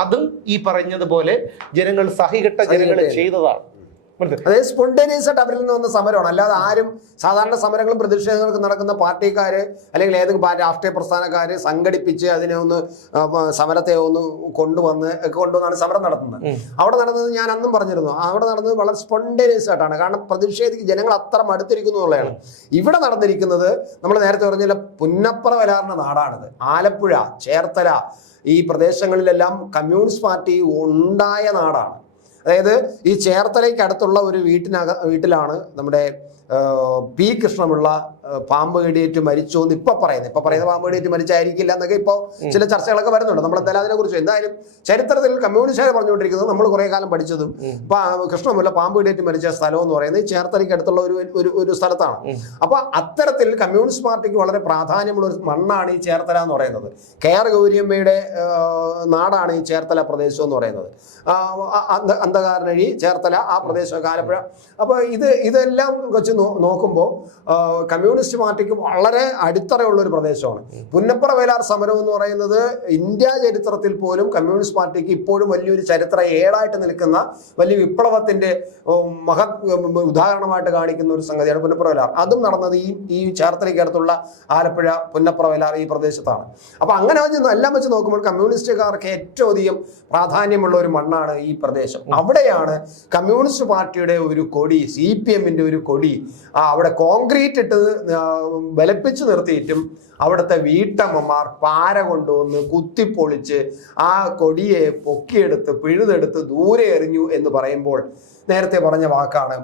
അതും ഈ പറഞ്ഞതുപോലെ ജനങ്ങൾ സഹികെട്ട ജനങ്ങൾ ചെയ്തതാണ്. അതായത് സ്പോണ്ടേനിയസ് ആയിട്ട് അവരിൽ നിന്ന് വന്ന സമരമാണ്. അല്ലാതെ ആരും സാധാരണ സമരങ്ങളും പ്രതിഷേധങ്ങൾക്ക് നടക്കുന്ന പാർട്ടിക്കാര് അല്ലെങ്കിൽ ഏതെങ്കിലും രാഷ്ട്രീയ പ്രസ്ഥാനക്കാര് സംഘടിപ്പിച്ച് അതിനെ ഒന്ന് സമരത്തെ ഒന്ന് കൊണ്ടുവന്നാണ് സമരം നടത്തുന്നത്. അവിടെ നടന്നത് ഞാൻ അന്നും പറഞ്ഞിരുന്നു, അവിടെ നടന്നത് വളരെ സ്പോണ്ടേനിയസ് ആയിട്ടാണ്. കാരണം പ്രതിഷേധിക്ക് ജനങ്ങൾ അത്ര മടുത്തിരിക്കുന്നു എന്നുള്ളതാണ്. ഇവിടെ നടന്നിരിക്കുന്നത് നമ്മൾ നേരത്തെ പറഞ്ഞ പുന്നപ്ര വലാറിന്റെ നാടാണിത്. ആലപ്പുഴ, ചേർത്തല ഈ പ്രദേശങ്ങളിലെല്ലാം കമ്മ്യൂണിസ്റ്റ് പാർട്ടി ഉണ്ടായ നാടാണ്. അതായത് ഈ ചേർത്തലയ്ക്ക് അടുത്തുള്ള ഒരു വീട്ടിലാണ് നമ്മുടെ പി കൃഷ്ണപിള്ള പാമ്പ് കടിയേറ്റ് മരിച്ചു എന്ന് ഇപ്പൊ പറയുന്നത് പാമ്പ് കടിയേറ്റ് മരിച്ചായിരിക്കില്ല എന്നൊക്കെ ഇപ്പോൾ ചില ചർച്ചകളൊക്കെ വരുന്നുണ്ട്. നമ്മൾ എന്തായാലും അതിനെക്കുറിച്ച് എന്തായാലും ചരിത്രത്തിൽ കമ്മ്യൂണിസ്റ്റുകാർ പറഞ്ഞുകൊണ്ടിരിക്കുന്നത് നമ്മൾ കുറെ കാലം പഠിച്ചതും കൃഷ്ണപിള്ള പാമ്പ് കടിയേറ്റ് മരിച്ച സ്ഥലം എന്ന് പറയുന്നത് ചേർത്തലയ്ക്ക് അടുത്തുള്ള ഒരു സ്ഥലത്താണ്. അപ്പൊ അത്തരത്തിൽ കമ്മ്യൂണിസ്റ്റ് പാർട്ടിക്ക് വളരെ പ്രാധാന്യമുള്ള ഒരു മണ്ണാണ് ഈ ചേർത്തല എന്ന് പറയുന്നത്. KR ഗൗരിയമ്മയുടെ നാടാണ് ഈ ചേർത്തല പ്രദേശം എന്ന് പറയുന്നത്. അന്ധകാരനഴി, ചേർത്തല, ആ പ്രദേശമൊക്കെ ആലപ്പുഴ. അപ്പോൾ ഇതെല്ലാം വെച്ച് നോക്കുമ്പോൾ കമ്മ്യൂണിസ്റ്റ് പാർട്ടിക്ക് വളരെ അടിത്തറയുള്ള ഒരു പ്രദേശമാണ്. പുന്നപ്ര വയലാർ സമരം എന്ന് പറയുന്നത് ഇന്ത്യ ചരിത്രത്തിൽ പോലും കമ്മ്യൂണിസ്റ്റ് പാർട്ടിക്ക് ഇപ്പോഴും വലിയൊരു ചരിത്ര ഏടായിട്ട് നിൽക്കുന്ന വലിയ വിപ്ലവത്തിന്റെ ഉദാഹരണമായിട്ട് കാണിക്കുന്ന ഒരു സംഗതിയാണ് പുന്നപ്ര വയലാർ. അതും നടന്നത് ഈ ചേർത്തലയ്ക്ക് അടുത്തുള്ള ആലപ്പുഴ, പുന്നപ്ര വയലാർ ഈ പ്രദേശത്താണ്. അപ്പൊ അങ്ങനെ എല്ലാം വെച്ച് നോക്കുമ്പോൾ കമ്മ്യൂണിസ്റ്റുകാർക്ക് ഏറ്റവും അധികം പ്രാധാന്യമുള്ള ഒരു മണ്ണാണ് ഈ പ്രദേശം. അവിടെയാണ് കമ്മ്യൂണിസ്റ്റ് പാർട്ടിയുടെ ഒരു കൊടി, CPMന്റെ ഒരു കൊടി അവിടെ കോൺക്രീറ്റ് ഇട്ട് ബലപ്പിച്ച് നിർത്തിയിട്ടും അവിടുത്തെ വീട്ടമ്മമാർ പാര കൊണ്ടുവന്ന് കുത്തിപ്പൊളിച്ച് ആ കൊടിയെ പൊക്കിയെടുത്ത് പിഴുതെടുത്ത് ദൂരെ എറിഞ്ഞു എന്ന് പറയുമ്പോൾ നേരത്തെ പറഞ്ഞ വാക്കാണ്,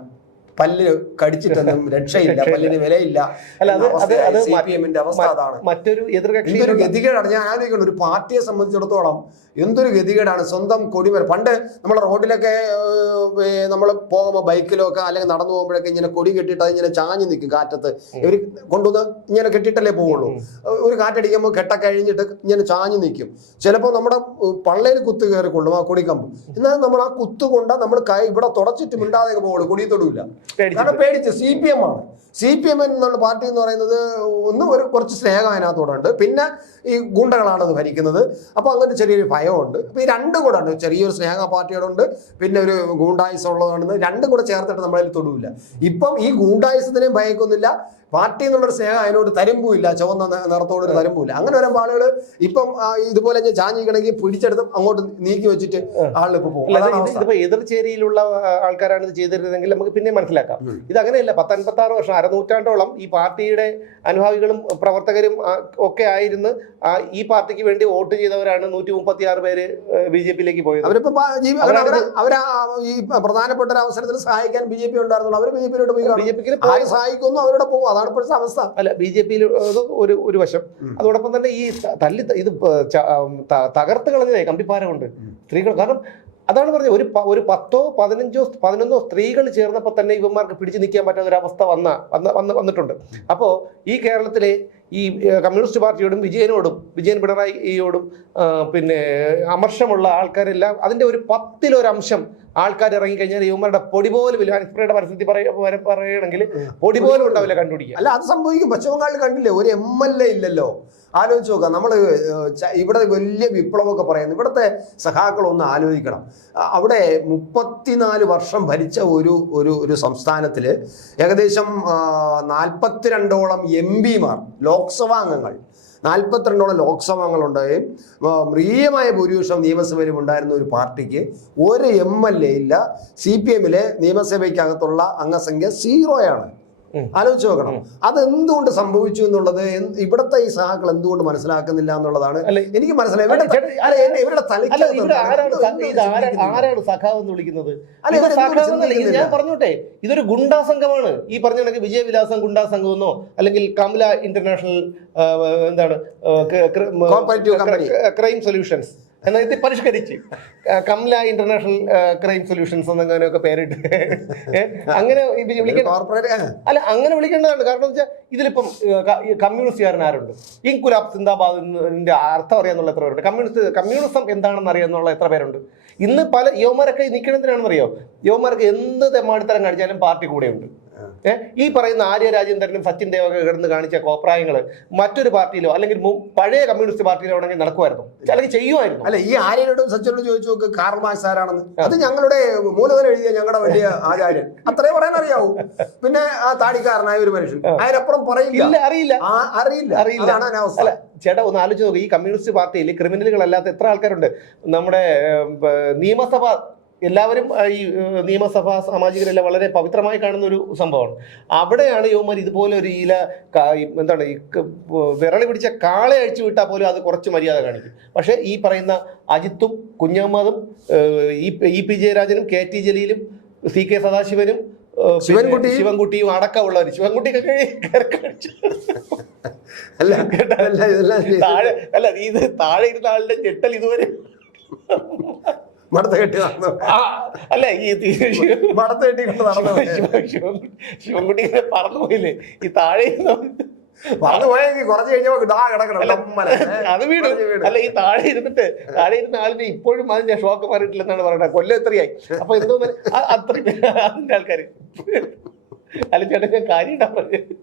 പല്ല് കടിച്ചിട്ടൊന്നും രക്ഷയില്ല, പല്ലിന് വിലയില്ല. CPMന്റെ അവസ്ഥ അതാണ്. മറ്റൊരു എന്തൊരു ഗതികേടാണ്. ഞാൻ ആലോചിക്കണം, ഒരു പാർട്ടിയെ സംബന്ധിച്ചിടത്തോളം എന്തൊരു ഗതികേടാണ്. സ്വന്തം കൊടിമരം, പണ്ട് നമ്മളെ റോഡിലൊക്കെ നമ്മൾ പോകുമ്പോൾ ബൈക്കിലൊക്കെ അല്ലെങ്കിൽ നടന്നു പോകുമ്പോഴൊക്കെ ഇങ്ങനെ കൊടി കെട്ടിയിട്ട് അതിങ്ങനെ ചാഞ്ഞു നിൽക്കും കാറ്റത്ത്. ഇവർ കൊണ്ടുവന്ന് ഇങ്ങനെ കെട്ടിയിട്ടല്ലേ പോവുള്ളൂ. ഒരു കാറ്റടിക്കുമ്പോൾ കെട്ടക്കഴിഞ്ഞിട്ട് ഇങ്ങനെ ചാഞ്ഞു നിൽക്കും. ചിലപ്പോൾ നമ്മുടെ പള്ളയിൽ കുത്ത് കയറിക്കൊള്ളും ആ കൊടിക്കമ്പ്. എന്നാൽ നമ്മൾ ആ കുത്ത് കൊണ്ടാ നമ്മൾ കൈ ഇവിടെ തുടച്ചിട്ട് മിണ്ടാതെ പോകുള്ളൂ, കൊടി തൊടില്ല. കാരണം പേടിച്ച്. CPM ആണ്. CPM എന്നുള്ള പാർട്ടി എന്ന് പറയുന്നത് കുറച്ച് സ്നേഹം അതിനകത്തോടുണ്ട്, പിന്നെ ഈ ഗുണ്ടകളാണ് അത് ഭരിക്കുന്നത്. അപ്പോൾ അങ്ങനെ ചെറിയൊരു ഭയമുണ്ട്. അപ്പോൾ ഈ രണ്ടും കൂടെ ഉണ്ട്, ചെറിയൊരു സ്നേഹ പാർട്ടിയോടുണ്ട്, പിന്നെ ഒരു ഗൂണ്ടായുസം ഉള്ളതുകൊണ്ട് രണ്ടും കൂടെ ചേർത്തിട്ട് നമ്മളതിൽ തൊടുവില്ല. ഇപ്പം ഈ ഗൂണ്ടായുസത്തിനെയും ഭയക്കൊന്നുമില്ല, പാർട്ടി എന്നുള്ളൊരു സ്നേഹം അതിനോട് തരുമ്പൂല്ല, ചുവന്ന നിറത്തോടൊരു തരുമ്പൂല്ല. അങ്ങനെ വരുമ്പോൾ ആളുകൾ ഇപ്പം ഇതുപോലെ ചാഞ്ഞിക്കണമെങ്കിൽ പിടിച്ചെടുത്ത് അങ്ങോട്ട് നീക്കി വെച്ചിട്ട് ആളിപ്പോൾ പോകും. ഇതിപ്പോ എതിർചേരിയിലുള്ള ആൾക്കാരാണ് ഇത് ചെയ്തിരുന്നതെങ്കിൽ നമുക്ക് പിന്നെ മനസ്സിലാക്കാം. ഇത് അങ്ങനെയല്ല. 56 വർഷം, അരനൂറ്റാണ്ടോളം ഈ പാർട്ടിയുടെ അനുഭാവികളും പ്രവർത്തകരും ഒക്കെ ആയിരുന്നു ഈ പാർട്ടിക്ക് വേണ്ടി വോട്ട് ചെയ്തവരാണ് 136 പേര് BJPയിലേക്ക് പോയത്. അവരിപ്പോ ഈ പ്രധാനപ്പെട്ട ഒരു അവസരത്തിൽ സഹായിക്കാൻ BJP ഉണ്ടായിരുന്നുള്ളൂ. അവർ BJPയിലോട്ട് പോയി സഹായിക്കുന്നു, അവരുടെ പോകും. അതാണ് ഇപ്പോഴത്തെ അവസ്ഥ. അല്ല, BJPയിൽ ഒരു വശം. അതോടൊപ്പം തന്നെ ഈ ഇത് തകർത്ത് കളഞ്ഞതേ കമ്പിപ്പാരമുണ്ട് സ്ത്രീകൾ. കാരണം അതാണ് പറഞ്ഞത്, ഒരു 10, 15, 11 സ്ത്രീകൾ ചേർന്നപ്പോൾ തന്നെ ഇവന്മാർക്ക് പിടിച്ചു നിൽക്കാൻ പറ്റാത്ത ഒരു അവസ്ഥ വന്നിട്ടുണ്ട്. അപ്പോൾ ഈ കേരളത്തിലെ ഈ കമ്മ്യൂണിസ്റ്റ് പാർട്ടിയോടും വിജയൻ പിണറായിയോടും പിന്നെ അമർഷമുള്ള ആൾക്കാരെല്ലാം അതിൻ്റെ ഒരു 10-1 ആൾക്കാർ ഇറങ്ങിക്കഴിഞ്ഞാൽ ഇവന്മാരുടെ പൊടി പോലും ഇല്ല. ഹനിഫ്രയുടെ പരിസ്ഥിതി പറയുകയാണെങ്കിൽ പൊടി പോലും ഉണ്ടാവില്ല കണ്ടുപിടിക്കുക. അല്ല, അത് സംഭവിക്കും. പശ്ചിമ ബംഗാളിൽ കണ്ടില്ലേ, ഒരു MLA ഇല്ലല്ലോ. ആലോചിച്ച് നോക്കാം. നമ്മൾ ഇവിടെ വലിയ വിപ്ലവമൊക്കെ പറയുന്നു. ഇവിടുത്തെ സഖാക്കളൊന്ന് ആലോചിക്കണം. അവിടെ 34 വർഷം ഭരിച്ച ഒരു സംസ്ഥാനത്തിൽ ഏകദേശം 42ഓളം MP-മാർ, ലോക്സഭാ അംഗങ്ങൾ, 42ഓളം ലോക്സഭാ അംഗങ്ങളുണ്ടായും മൃഗീയമായ ഭൂരിപക്ഷം നിയമസഭയിലും ഉണ്ടായിരുന്ന ഒരു പാർട്ടിക്ക് ഒരു MLA ഇല്ല. CPMലെ നിയമസഭയ്ക്കകത്തുള്ള അംഗസംഖ്യ 0 ആലോചിച്ച് നോക്കണം. അതെന്തുകൊണ്ട് സംഭവിച്ചു എന്നുള്ളത് ഇവിടുത്തെ ഈ സഹാക്കൾ എന്തുകൊണ്ട് മനസ്സിലാക്കുന്നില്ല എന്നുള്ളതാണ് എനിക്ക് മനസ്സിലായത്. ആരാണ് സഖാവ് എന്ന് വിളിക്കുന്നത്? ഞാൻ പറഞ്ഞോട്ടെ, ഇതൊരു ഗുണ്ടാ സംഘമാണ്. ഈ പറഞ്ഞ കണക്ക് വിജയവിലാസം ഗുണ്ടാ സംഘം എന്നോ അല്ലെങ്കിൽ കമല ഇന്റർനാഷണൽ ക്രൈം സൊല്യൂഷൻസ് എന്നാൽ ഇത് പരിഷ്കരിച്ച് കംല ഇന്റർനാഷണൽ ക്രൈം സൊല്യൂഷൻസ് എന്നങ്ങനെയൊക്കെ പേരിട്ട് അങ്ങനെ അല്ല അങ്ങനെ വിളിക്കേണ്ടതാണ്. കാരണം എന്ന് വെച്ചാൽ ഇതിലിപ്പം കമ്മ്യൂണിസ്റ്റുകാരൻ ആരുണ്ട്? ഇൻകുലാബ് സിന്ദാബാദിന്റെ അർത്ഥം അറിയാന്നുള്ള എത്ര പേരുണ്ട്? കമ്മ്യൂണിസം എന്താണെന്ന് അറിയാന്നുള്ള എത്ര പേരുണ്ട്? ഇന്ന് പല യുവമാരൊക്കെ നിൽക്കണത്തിനാണെന്നറിയോ? യുവമാർക്ക് എന്ത് തെമ്മാടിത്തരം കാണിച്ചാലും പാർട്ടി കൂടെയുണ്ട്. ഈ പറയുന്ന ആര്യ രാജേന്ദ്രനും സച്ചിൻ ദേവൊക്കെ കിടന്ന് കാണിച്ച കോപ്രായങ്ങൾ മറ്റൊരു പാർട്ടിയിലോ അല്ലെങ്കിൽ പഴയ കമ്മ്യൂണിസ്റ്റ് പാർട്ടിയിലോ ആണെങ്കിൽ നടക്കുമായിരുന്നു, അല്ലെങ്കിൽ ചെയ്യുമായിരുന്നു. അല്ല, ഈ ആര്യനോടും സച്ചിനോടും ചോദിച്ചു നോക്ക് കാർൽ മാർക്സ് ആരാണെന്ന്. അത് ഞങ്ങളുടെ മൂലധനം എഴുതിയ ഞങ്ങളുടെ വലിയ ആചാര്യൻ, അത്രേ പറയാൻ അറിയാവൂ. പിന്നെ ആ താടിക്കാരനായ ഒരു മനുഷ്യൻ, അതിനപ്പുറം പറയില്ല, അറിയില്ല. അല്ല ചേട്ടാ, ഒന്ന് ആലോചിച്ച് നോക്ക്, ഈ കമ്മ്യൂണിസ്റ്റ് പാർട്ടിയിൽ ക്രിമിനലുകളല്ലാത്ത എത്ര ആൾക്കാരുണ്ട്? നമ്മുടെ നിയമസഭ എല്ലാവരും ഈ നിയമസഭാ സാമാജികരെല്ലാം വളരെ പവിത്രമായി കാണുന്ന ഒരു സംഭവമാണ്. അവിടെയാണ് യുവമാർ ഇതുപോലെ ഒരു എന്താണ് ഈ വിരളി പിടിച്ച കാളെ അഴിച്ചു വിട്ടാൽ പോലും അത് കുറച്ച് മര്യാദ കാണിക്കും. പക്ഷേ ഈ പറയുന്ന അജിത്തും കുഞ്ഞഹമ്മദും ഇ.പി. ജയരാജനും KT ജലീലും CK സദാശിവനും ശിവൻകുട്ടിയും അടക്കമുള്ളവർ, ശിവൻകുട്ടിയൊക്കെ അല്ല ഇത് താഴെ ഇരുന്ന ആളുടെ ഞെട്ടൽ ഇതുവരെ മടത്ത് കെട്ടി നടന്നു. അല്ല ഈ മടത്ത് കെട്ടിക്കൊണ്ട് നടന്നു. ശിവൻകുട്ടി പറന്നു പോയില്ലേ ഈ താഴെ പറന്നു പോയെങ്കിൽ കുറച്ച് കഴിഞ്ഞപ്പോ അത് വീട്. അല്ല ഈ താഴെ ഇരുന്നിട്ട് താഴെ ഇരുന്ന ആളിന് ഇപ്പോഴും അതിന്റെ ഷോക്ക് മാറിയിട്ടില്ലെന്നാണ് പറയുന്നത്. കൊല്ലം എത്രയായി? അപ്പൊ എന്തോന്ന് അത്രയും അതിന്റെ ആൾക്കാര്. അല്ല ചേട്ടാ, ഞാൻ കാര്യം പറഞ്ഞത്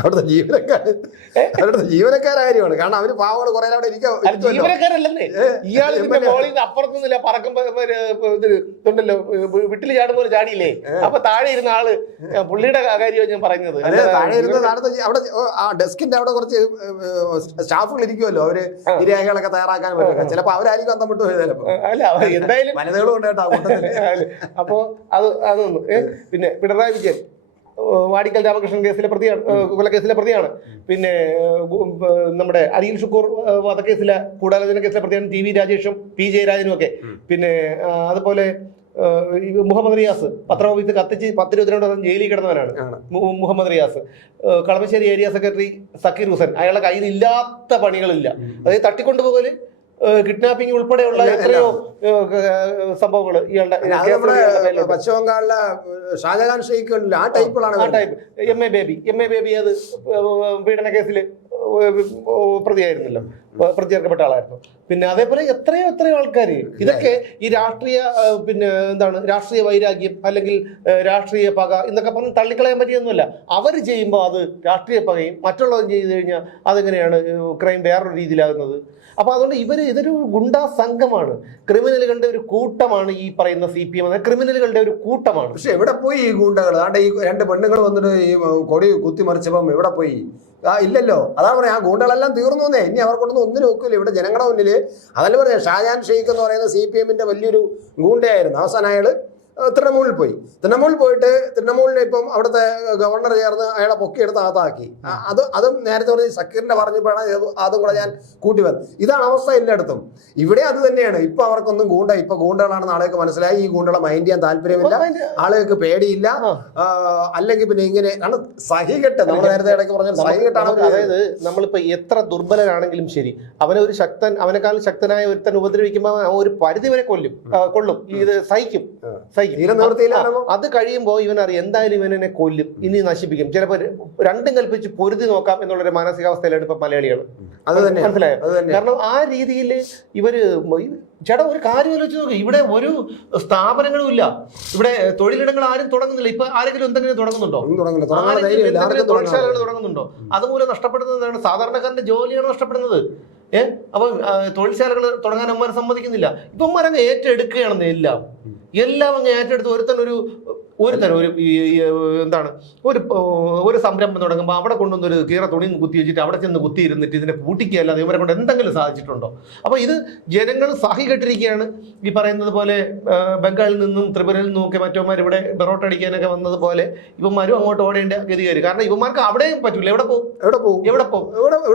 അവിടുത്തെ ജീവനക്കാരുടെ കാര്യമാണ്. കാരണം അവര് പാവങ്ങള് കുറെ അവിടെ ജീവനക്കാരല്ലേ ഇയാൾ അപ്പുറത്തുനിന്നില്ല പറക്കുമ്പോ ഇതുണ്ടല്ലോ വീട്ടിൽ ചാടുമ്പോൾ ചാടിയില്ലേ? അപ്പൊ താഴെ ഇരുന്ന ആള് പുള്ളിയുടെ കാര്യമാണ് ഞാൻ പറഞ്ഞത്. താഴെ ഇരുന്ന അവിടെ ആ ഡെസ്കിന്റെ അവിടെ കുറച്ച് സ്റ്റാഫുകൾ ഇരിക്കുമല്ലോ, അവര് ഈ രേഖകളൊക്കെ തയ്യാറാക്കാൻ പറ്റും. ചിലപ്പോ അവരായിരിക്കും അന്തം വിട്ടു പോയത്. അല്ല എന്തായാലും വനിതകളും ഉണ്ട് കേട്ടോ. അപ്പോ അതൊന്നും പിന്നെ പിണറായി വിജയൻ വാടിക്കൽ രാമകൃഷ്ണൻ കേസിലെ പ്രതിയാണ്, കൊലക്കേസിലെ പ്രതിയാണ്. പിന്നെ നമ്മുടെ അരിയിൽ ഷുക്കൂർ വധക്കേസിലെ ഗൂഢാലോചന കേസിലെ പ്രതിയാണ് TV രാജേഷും P ജയരാജനും ഒക്കെ. പിന്നെ അതുപോലെ മുഹമ്മദ് റിയാസ് പത്രമോഫീസ് കത്തിച്ച് 10-22 ജയിലിൽ കിടന്നവനാണ് മുഹമ്മദ് റിയാസ്. കളമശ്ശേരി ഏരിയ സെക്രട്ടറി സക്കീർ ഹുസൈൻ, അയാളുടെ കയ്യിൽ ഇല്ലാത്ത പണികളില്ല. അതായത് തട്ടിക്കൊണ്ടുപോകല്, കിഡ്നാപ്പിംഗ് ഉൾപ്പെടെയുള്ള എത്രയോ സംഭവങ്ങൾ ഇയാളുടെ പശ്ചിമ ബംഗാളിലെ ഷാജഹാൻ ഷെയ്ഖുകളിൽ ആ ടൈപ്പിലാണ്. ആ ടൈപ്പ് എം എ ബേബി അത് പീഡന കേസിൽ പ്രതിയായിരുന്നല്ലോ, പ്രതി ചേർക്കപ്പെട്ട ആളായിരുന്നു. പിന്നെ അതേപോലെ എത്രയോ ആൾക്കാർ. ഇതൊക്കെ ഈ രാഷ്ട്രീയ പിന്നെ എന്താണ് രാഷ്ട്രീയ വൈരാഗ്യം അല്ലെങ്കിൽ രാഷ്ട്രീയ പക എന്നൊക്കെ പറഞ്ഞ് തള്ളിക്കളയാൻ പറ്റിയൊന്നുമല്ല. അവർ ചെയ്യുമ്പോൾ അത് രാഷ്ട്രീയ പകയും മറ്റുള്ളവർ ചെയ്തു കഴിഞ്ഞാൽ അതെങ്ങനെയാണ് ക്രൈം വേറൊരു രീതിയിലാകുന്നത്? അപ്പൊ അതുകൊണ്ട് ഇതൊരു ഗുണ്ടാ സംഘമാണ്, ക്രിമിനലുകളുടെ ഒരു കൂട്ടമാണ്. ഈ പറയുന്ന CPM എന്ന ക്രിമിനലുകളുടെ ഒരു കൂട്ടമാണ്. പക്ഷെ എവിടെ പോയി ഈ ഗുണ്ടകൾ? ആണ്ടെ ഈ 2 പെണ്ണുങ്ങൾ വന്നിട്ട് ഈ കൊടി കുത്തിമറിച്ചപ്പം എവിടെ പോയി? ഇല്ലല്ലോ. അതാണ് പറയാം, ആ ഗുണ്ടകളെല്ലാം തീർന്നു എന്നേ. ഇനി അവർക്കൊന്നും ഒന്നിനും ഒക്കില്ല. ഇവിടെ ജനങ്ങളുടെ മുന്നിൽ അതല്ല പറയാം. ഷാജഹാൻ ഷെയ്ഖ് എന്ന് പറയുന്ന CPMന്റെ വലിയൊരു ഗൂണ്ടയായിരുന്നു. അവസാനം അയാള് തൃണമൂലിൽ പോയിട്ട് തൃണമൂലിനെ ഇപ്പം അവിടുത്തെ ഗവർണർ ചേർന്ന് അയാളെ പൊക്കിയെടുത്ത് അകത്താക്കി. അതും നേരത്തെ പറഞ്ഞ് സക്കീറിന്റെ പറഞ്ഞപ്പോഴാണ് അതും കൂടെ ഞാൻ കൂട്ടി വന്നത്. ഇതാണ് അവസ്ഥ എല്ലായിടത്തും. ഇവിടെ അത് തന്നെയാണ്. ഇപ്പൊ അവർക്കൊന്നും ഇപ്പൊ ഗൂണ്ടകളാണെന്ന് ആളുകൾക്ക് മനസ്സിലായി. ഈ ഗൂണ്ടകളെ മൈൻഡ് ചെയ്യാൻ താല്പര്യമില്ല, ആളുകൾക്ക് പേടിയില്ല. അല്ലെങ്കിൽ പിന്നെ ഇങ്ങനെ കാരണം സഹികെട്ട്, നമ്മൾ നേരത്തെ ഇടയ്ക്ക് പറഞ്ഞ സഹികെട്ടാണ്. അതായത് നമ്മളിപ്പോ എത്ര ദുർബലനാണെങ്കിലും ശരി, അവനെക്കാളും ശക്തനായ ഒരുത്തൻ ഉപദ്രവിക്കുമ്പോൾ ഒരു പരിധി വരെ കൊള്ളും. ഇത് സഹിക്കും. അത് കഴിയുമ്പോൾ ഇവനറിയാം എന്തായാലും ഇവനെ കൊല്ലും, ഇനി നശിപ്പിക്കും. ചിലപ്പോൾ 2 കൽപ്പിച്ച് പൊരുതി നോക്കാം എന്നുള്ളൊരു മാനസികാവസ്ഥയിലാണ് ഇപ്പൊ മലയാളികൾ. മനസ്സിലായോ? കാരണം ആ രീതിയിൽ ഇവര് ചേട്ടാ ഒരു കാര്യം ആലോചിച്ച് നോക്ക്. ഇവിടെ ഒരു സ്ഥാപനങ്ങളും ഇല്ല, ഇവിടെ തൊഴിലിടങ്ങൾ ആരും തുടങ്ങുന്നില്ല. ഇപ്പൊ ആരെങ്കിലും എന്തെങ്കിലും തുടങ്ങുന്നുണ്ടോ? തൊഴിൽശാലകൾ തുടങ്ങുന്നുണ്ടോ? അതുമൂലം നഷ്ടപ്പെടുന്നതാണ് സാധാരണക്കാരന്റെ ജോലിയാണ് നഷ്ടപ്പെടുന്നത്. അപ്പം തൊഴിൽശാലകൾ തുടങ്ങാൻ അമ്മമാരെ സമ്മതിക്കുന്നില്ല. ഇവന്മാരങ്ങ് ഏറ്റെടുക്കുകയാണെന്ന് എല്ലാം അങ്ങ് ഏറ്റെടുത്ത് എന്താണ് ഒരു സംരംഭം തുടങ്ങുമ്പോൾ അവിടെ കൊണ്ടുവന്നൊരു കീറ തുണി കുത്തി വെച്ചിട്ട് അവിടെ ചെന്ന് കുത്തിയിരുന്നിട്ട് ഇതിനെ പൂട്ടിക്കുകയല്ലാതെ ഇവരെ കൊണ്ട് എന്തെങ്കിലും സാധിച്ചിട്ടുണ്ടോ? അപ്പോൾ ഇത് ജനങ്ങൾ സഹികെട്ടിരിക്കുകയാണ്. ഈ പറയുന്നത് പോലെ ബംഗാളിൽ നിന്നും ത്രിപുരയിൽ നിന്നും ഒക്കെ മറ്റവന്മാർ ഇവിടെ ബെറോട്ടടിക്കാനൊക്കെ വന്നതുപോലെ ഇവന്മാരും അങ്ങോട്ട് ഓടേണ്ട ഗതികേറി. കാരണം ഇവന്മാർക്ക് അവിടെയും പറ്റൂല. എവിടെ പോകും?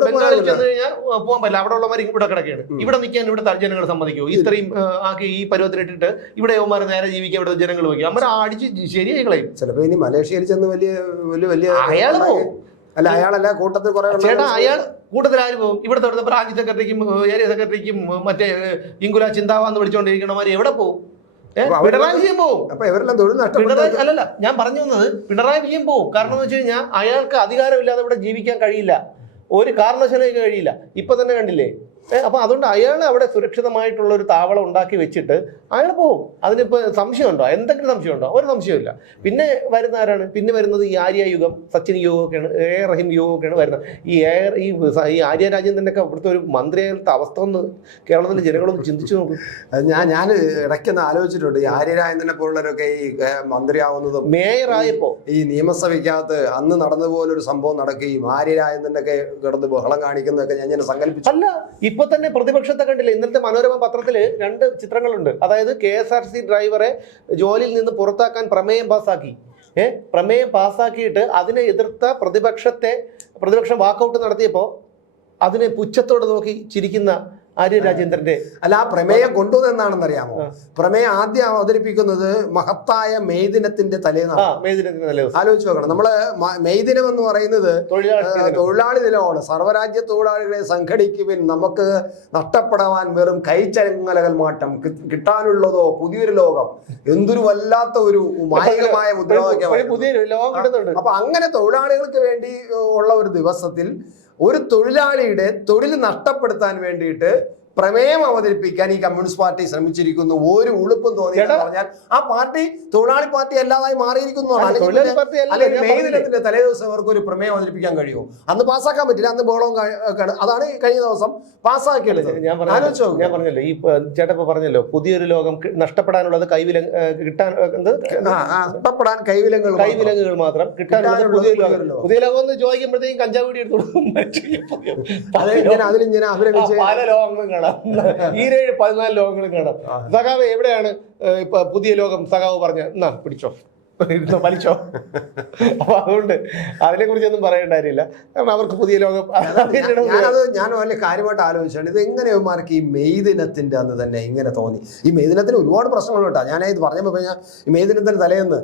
ബംഗാളിൽ ചെന്ന് കഴിഞ്ഞാൽ പോകാൻ പറ്റില്ല. അവിടെ ഉള്ളവർ ഇവിടെ കിടക്കുകയാണ്. ഇവിടെ നിൽക്കാൻ ഇവിടെ ജനങ്ങൾ സമ്മതിക്കുമോ? ഇത്രയും ആക്കി ഈ പരുവത്തിനിട്ടിട്ട് ഇവിടെ യവന്മാർ നേരെ ജീവിക്കാൻ ഇവിടെ ജനങ്ങൾ വയ്ക്കും. അമ്മ അടിച്ച് ശരിയായി കളയും. ചിലപ്പോ ഇനി മലേഷ്യയിൽ ചെന്ന് വലിയ അയാളല്ല കൂട്ടത്തിൽ കുറെ കൂട്ടത്തിൽ ആര് പോകും? ഇവിടുത്തെ ബ്രാഞ്ച് സെക്രട്ടറിക്കും ഏരിയ സെക്രട്ടറിക്കും മറ്റേ ഇങ്കുല ചിന്താവാന്ന് വിളിച്ചുകൊണ്ടിരിക്കണമാര് എവിടെ പോകും? പിണറായി വിജയൻ പോകും. അപ്പൊ ഇവരെല്ലാം തൊഴിൽ നഷ്ടപ്പെട്ടു. അല്ലല്ല, ഞാൻ പറഞ്ഞു വന്നത് പിണറായി വിജയൻ പോകും. കാരണം എന്ന് വെച്ച് കഴിഞ്ഞാൽ അയാൾക്ക് അധികാരമില്ലാതെ ഇവിടെ ജീവിക്കാൻ കഴിയില്ല, ഒരു കാരണവശാലും കഴിയില്ല. ഇപ്പൊ തന്നെ കണ്ടില്ലേ? അപ്പൊ അതുകൊണ്ട് അയാൾ അവിടെ സുരക്ഷിതമായിട്ടുള്ള ഒരു താവളം ഉണ്ടാക്കി വെച്ചിട്ട് അയാൾ പോകും. അതിനിപ്പോ സംശയമുണ്ടോ? എന്തെങ്കിലും സംശയമുണ്ടോ? ഒരു സംശയമില്ല. പിന്നെ വരുന്ന ആരാണ്? പിന്നെ വരുന്നത് ഈ ആര്യ യുഗം, സച്ചിൻ യുഗമൊക്കെയാണ്, റഹീം യുഗമൊക്കെയാണ് വരുന്നത്. ഈ ആര്യ രാജേന്ദ്രൻ്റെ ഒക്കെ ഇവിടുത്തെ ഒരു മന്ത്രിയായിട്ട് അവസ്ഥ ഒന്ന് കേരളത്തിലെ ജനങ്ങളൊന്ന് ചിന്തിച്ചു നോക്കും. ഞാൻ ഇടയ്ക്കൊന്ന് ആലോചിച്ചിട്ടുണ്ട്, ഈ ആര്യ രാജേന്ദ്രനെ പോലുള്ളവരൊക്കെ ഈ മന്ത്രിയാവുന്നതും മേയറായപ്പോ ഈ നിയമസഭയ്ക്കകത്ത് അന്ന് നടന്നതുപോലൊരു സംഭവം നടക്കുകയും ആര്യ രാജേന്ദ്രൻ്റെ ഒക്കെ കിടന്ന് ബഹളം കാണിക്കുന്നതൊക്കെ ഞാൻ സങ്കല്പിച്ചു. അല്ല, ഇപ്പൊ തന്നെ പ്രതിപക്ഷത്തെ കണ്ടില്ലേ? ഇന്നലത്തെ മനോരമ പത്രത്തില് 2 ചിത്രങ്ങളുണ്ട്. അതായത് KSRTC ഡ്രൈവറെ ജോലിയിൽ നിന്ന് പുറത്താക്കാൻ പ്രമേയം പാസ്സാക്കി. പ്രമേയം പാസ്സാക്കിയിട്ട് അതിനെ എതിർത്ത പ്രതിപക്ഷം വാക്കൗട്ട് നടത്തിയപ്പോ അതിനെ പുച്ഛത്തോടെ നോക്കി ചിരിക്കുന്ന ആര്യ രാജേന്ദ്രന്റെ അല്ല, ആ പ്രമേയം കൊണ്ടുവന്നെന്നാണെന്ന് അറിയാമോ? പ്രമേയം ആദ്യം അവതരിപ്പിക്കുന്നത് മഹത്തായ മെയ് ദിനത്തിന്റെ തലേന്നാണ്. ആലോചിച്ച് നോക്കണം. നമ്മള് മെയ് ദിനം എന്ന് പറയുന്നത് തൊഴിലാളി ദിനമാണ്. സർവ്വരാജ്യ തൊഴിലാളികളെ സംഘടിക്കുവിൻ, നമുക്ക് നഷ്ടപ്പെടാൻ വെറും കൈച്ചങ്ങലകൾ മാറ്റം, കിട്ടാനുള്ളതോ പുതിയൊരു ലോകം. എന്തൊരു വല്ലാത്ത ഒരു മായികമായ മുദ്രാവാക്യം. അപ്പൊ അങ്ങനെ തൊഴിലാളികൾക്ക് വേണ്ടി ഉള്ള ഒരു ദിവസത്തിൽ ഒരു തൊഴിലാളിയുടെ തൊഴിൽ നഷ്ടപ്പെടുത്താൻ വേണ്ടിയിട്ട് പ്രമേയം അവതരിപ്പിക്കാൻ ഈ കമ്മ്യൂണിസ്റ്റ് പാർട്ടി ശ്രമിച്ചിരിക്കുന്നു. ഒരു ഉളുപ്പും തോന്നിയെന്ന് പറഞ്ഞാൽ ആ പാർട്ടി തൊഴിലാളി പാർട്ടി അല്ലാതായി മാറിയിരിക്കുന്നു. മെയ് ദിനത്തിന്റെ തലേ ദിവസം അവർക്ക് ഒരു പ്രമേയം അവതരിപ്പിക്കാൻ കഴിയുമോ? അന്ന് പാസ്സാക്കാൻ പറ്റില്ല, അന്ന് ബോളവും. അതാണ് കഴിഞ്ഞ ദിവസം പാസ്സാക്കിയെടുത്തത്. ഞാൻ പറഞ്ഞല്ലോ, ഈ ചേട്ടപ്പ പറഞ്ഞല്ലോ, പുതിയൊരു ലോകം നഷ്ടപ്പെടാനുള്ളത് നഷ്ടപ്പെടാൻ കൈവിലങ്ങുകൾ മാത്രം, കിട്ടാനുള്ളത് പുതിയ ലോകം എന്ന് ചോദിക്കുമ്പോഴത്തേക്കും കഞ്ചാവ് കൂടി എടുത്തു പല ലോകങ്ങളും കാണാം, 14 ലോകങ്ങളും കാണാം. സഖാവ് എവിടെയാണ് ഇപ്പൊ പുതിയ ലോകം? സഖാവ് പറഞ്ഞ എന്നാ പിടിച്ചോ വലിച്ചോ. അപ്പൊ അതുകൊണ്ട് അതിനെ കുറിച്ചൊന്നും പറയേണ്ട കാര്യമില്ല. കാരണം അവർക്ക് പുതിയ ലോകം. ഞാൻ വലിയ കാര്യമായിട്ട് ആലോചിച്ചാണ് ഇത് എങ്ങനെ ഇവന്മാർക്ക് ഈ മെയ് ദിനത്തിന്റെ അന്ന് തന്നെ ഇങ്ങനെ തോന്നി. ഈ മെയ് ദിനത്തിന് ഒരുപാട് പ്രശ്നങ്ങൾ കേട്ടോ. ഞാൻ ഇത് പറഞ്ഞപ്പോൾ ഞാൻ ഈ മെയ് ദിനത്തിന് തലേന്ന്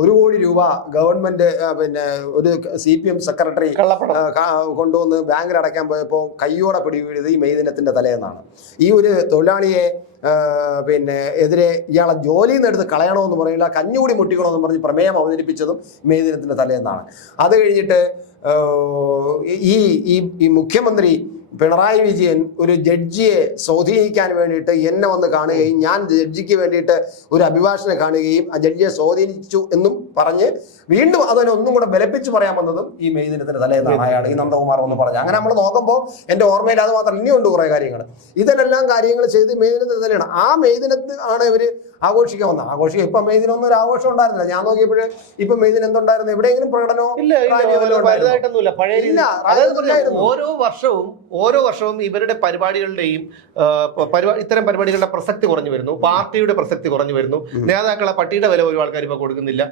1 കോടി രൂപ ഗവൺമെന്റ് പിന്നെ ഒരു CPM സെക്രട്ടറി കൊണ്ടുവന്ന് ബാങ്കിൽ അടയ്ക്കാൻ പോയപ്പോൾ കയ്യോടെ പിടിവീഴുന്നത് ഈ മെയ് ദിനത്തിന്റെ തലേന്നാണ്. ഈ ഒരു തൊഴിലാളിയെ പിന്നെ എതിരെ ഇയാളെ ജോലിയിൽ നിന്ന് എടുത്ത് കളയണമെന്ന് പറയില്ല, കഞ്ഞുകൂടി മുട്ടിക്കണമെന്ന് പറഞ്ഞ് പ്രമേയം അവതരിപ്പിച്ചതും മെയ് ദിനത്തിന്റെ തലേന്നാണ്. അത് കഴിഞ്ഞിട്ട് ഈ മുഖ്യമന്ത്രി പിണറായി വിജയൻ ഒരു ജഡ്ജിയെ സ്വാധീനിക്കാൻ വേണ്ടിയിട്ട് എന്നെ വന്ന് കാണുകയും ഞാൻ ജഡ്ജിക്ക് വേണ്ടിയിട്ട് ഒരു അഭിഭാഷകനെ കാണുകയും ആ ജഡ്ജിയെ സ്വാധീനിച്ചു എന്നും പറഞ്ഞ് വീണ്ടും അതിനൊന്നും കൂടെ ബലപ്പിച്ച് പറയാൻ വന്നതും ഈ മെയ് ദിനത്തിന്റെ തലേന്നാണ് അയാൾ, ഈ നന്ദകുമാർ എന്ന് പറഞ്ഞു. അങ്ങനെ നമ്മൾ നോക്കുമ്പോൾ എൻ്റെ ഓർമ്മയിൽ അത് മാത്രം ഇനിയുണ്ട് കുറേ കാര്യങ്ങൾ. ഇതിനെല്ലാം കാര്യങ്ങൾ ചെയ്ത് മെയ് ദിനത്തിന് തന്നെയാണ്. ആ മെയ് ദിനത്തിൽ ആണ് ഇവർ ആഘോഷിക്കാൻ വന്നത്. ആഘോഷിക്കുക ഇപ്പം മെയ് ദിനം ഒന്നും ഒരു ആഘോഷം ഉണ്ടായിരുന്നില്ല. ഞാൻ നോക്കിയപ്പോഴേ ഇപ്പം മെയ് ദിനം എന്തുണ്ടായിരുന്നു? എവിടെയെങ്കിലും പ്രകടനമോ ഓരോ വർഷവും ഇവരുടെ പരിപാടികളുടെയും ഇത്തരം പരിപാടികളുടെ പ്രസക്തി കുറഞ്ഞു വരുന്നു, പാർട്ടിയുടെ പ്രസക്തി കുറഞ്ഞു വരുന്നു, നേതാക്കളെ പട്ടിയുടെ വില ഒരു ആൾക്കാർ ഇപ്പൊ കൊടുക്കുന്നില്ല.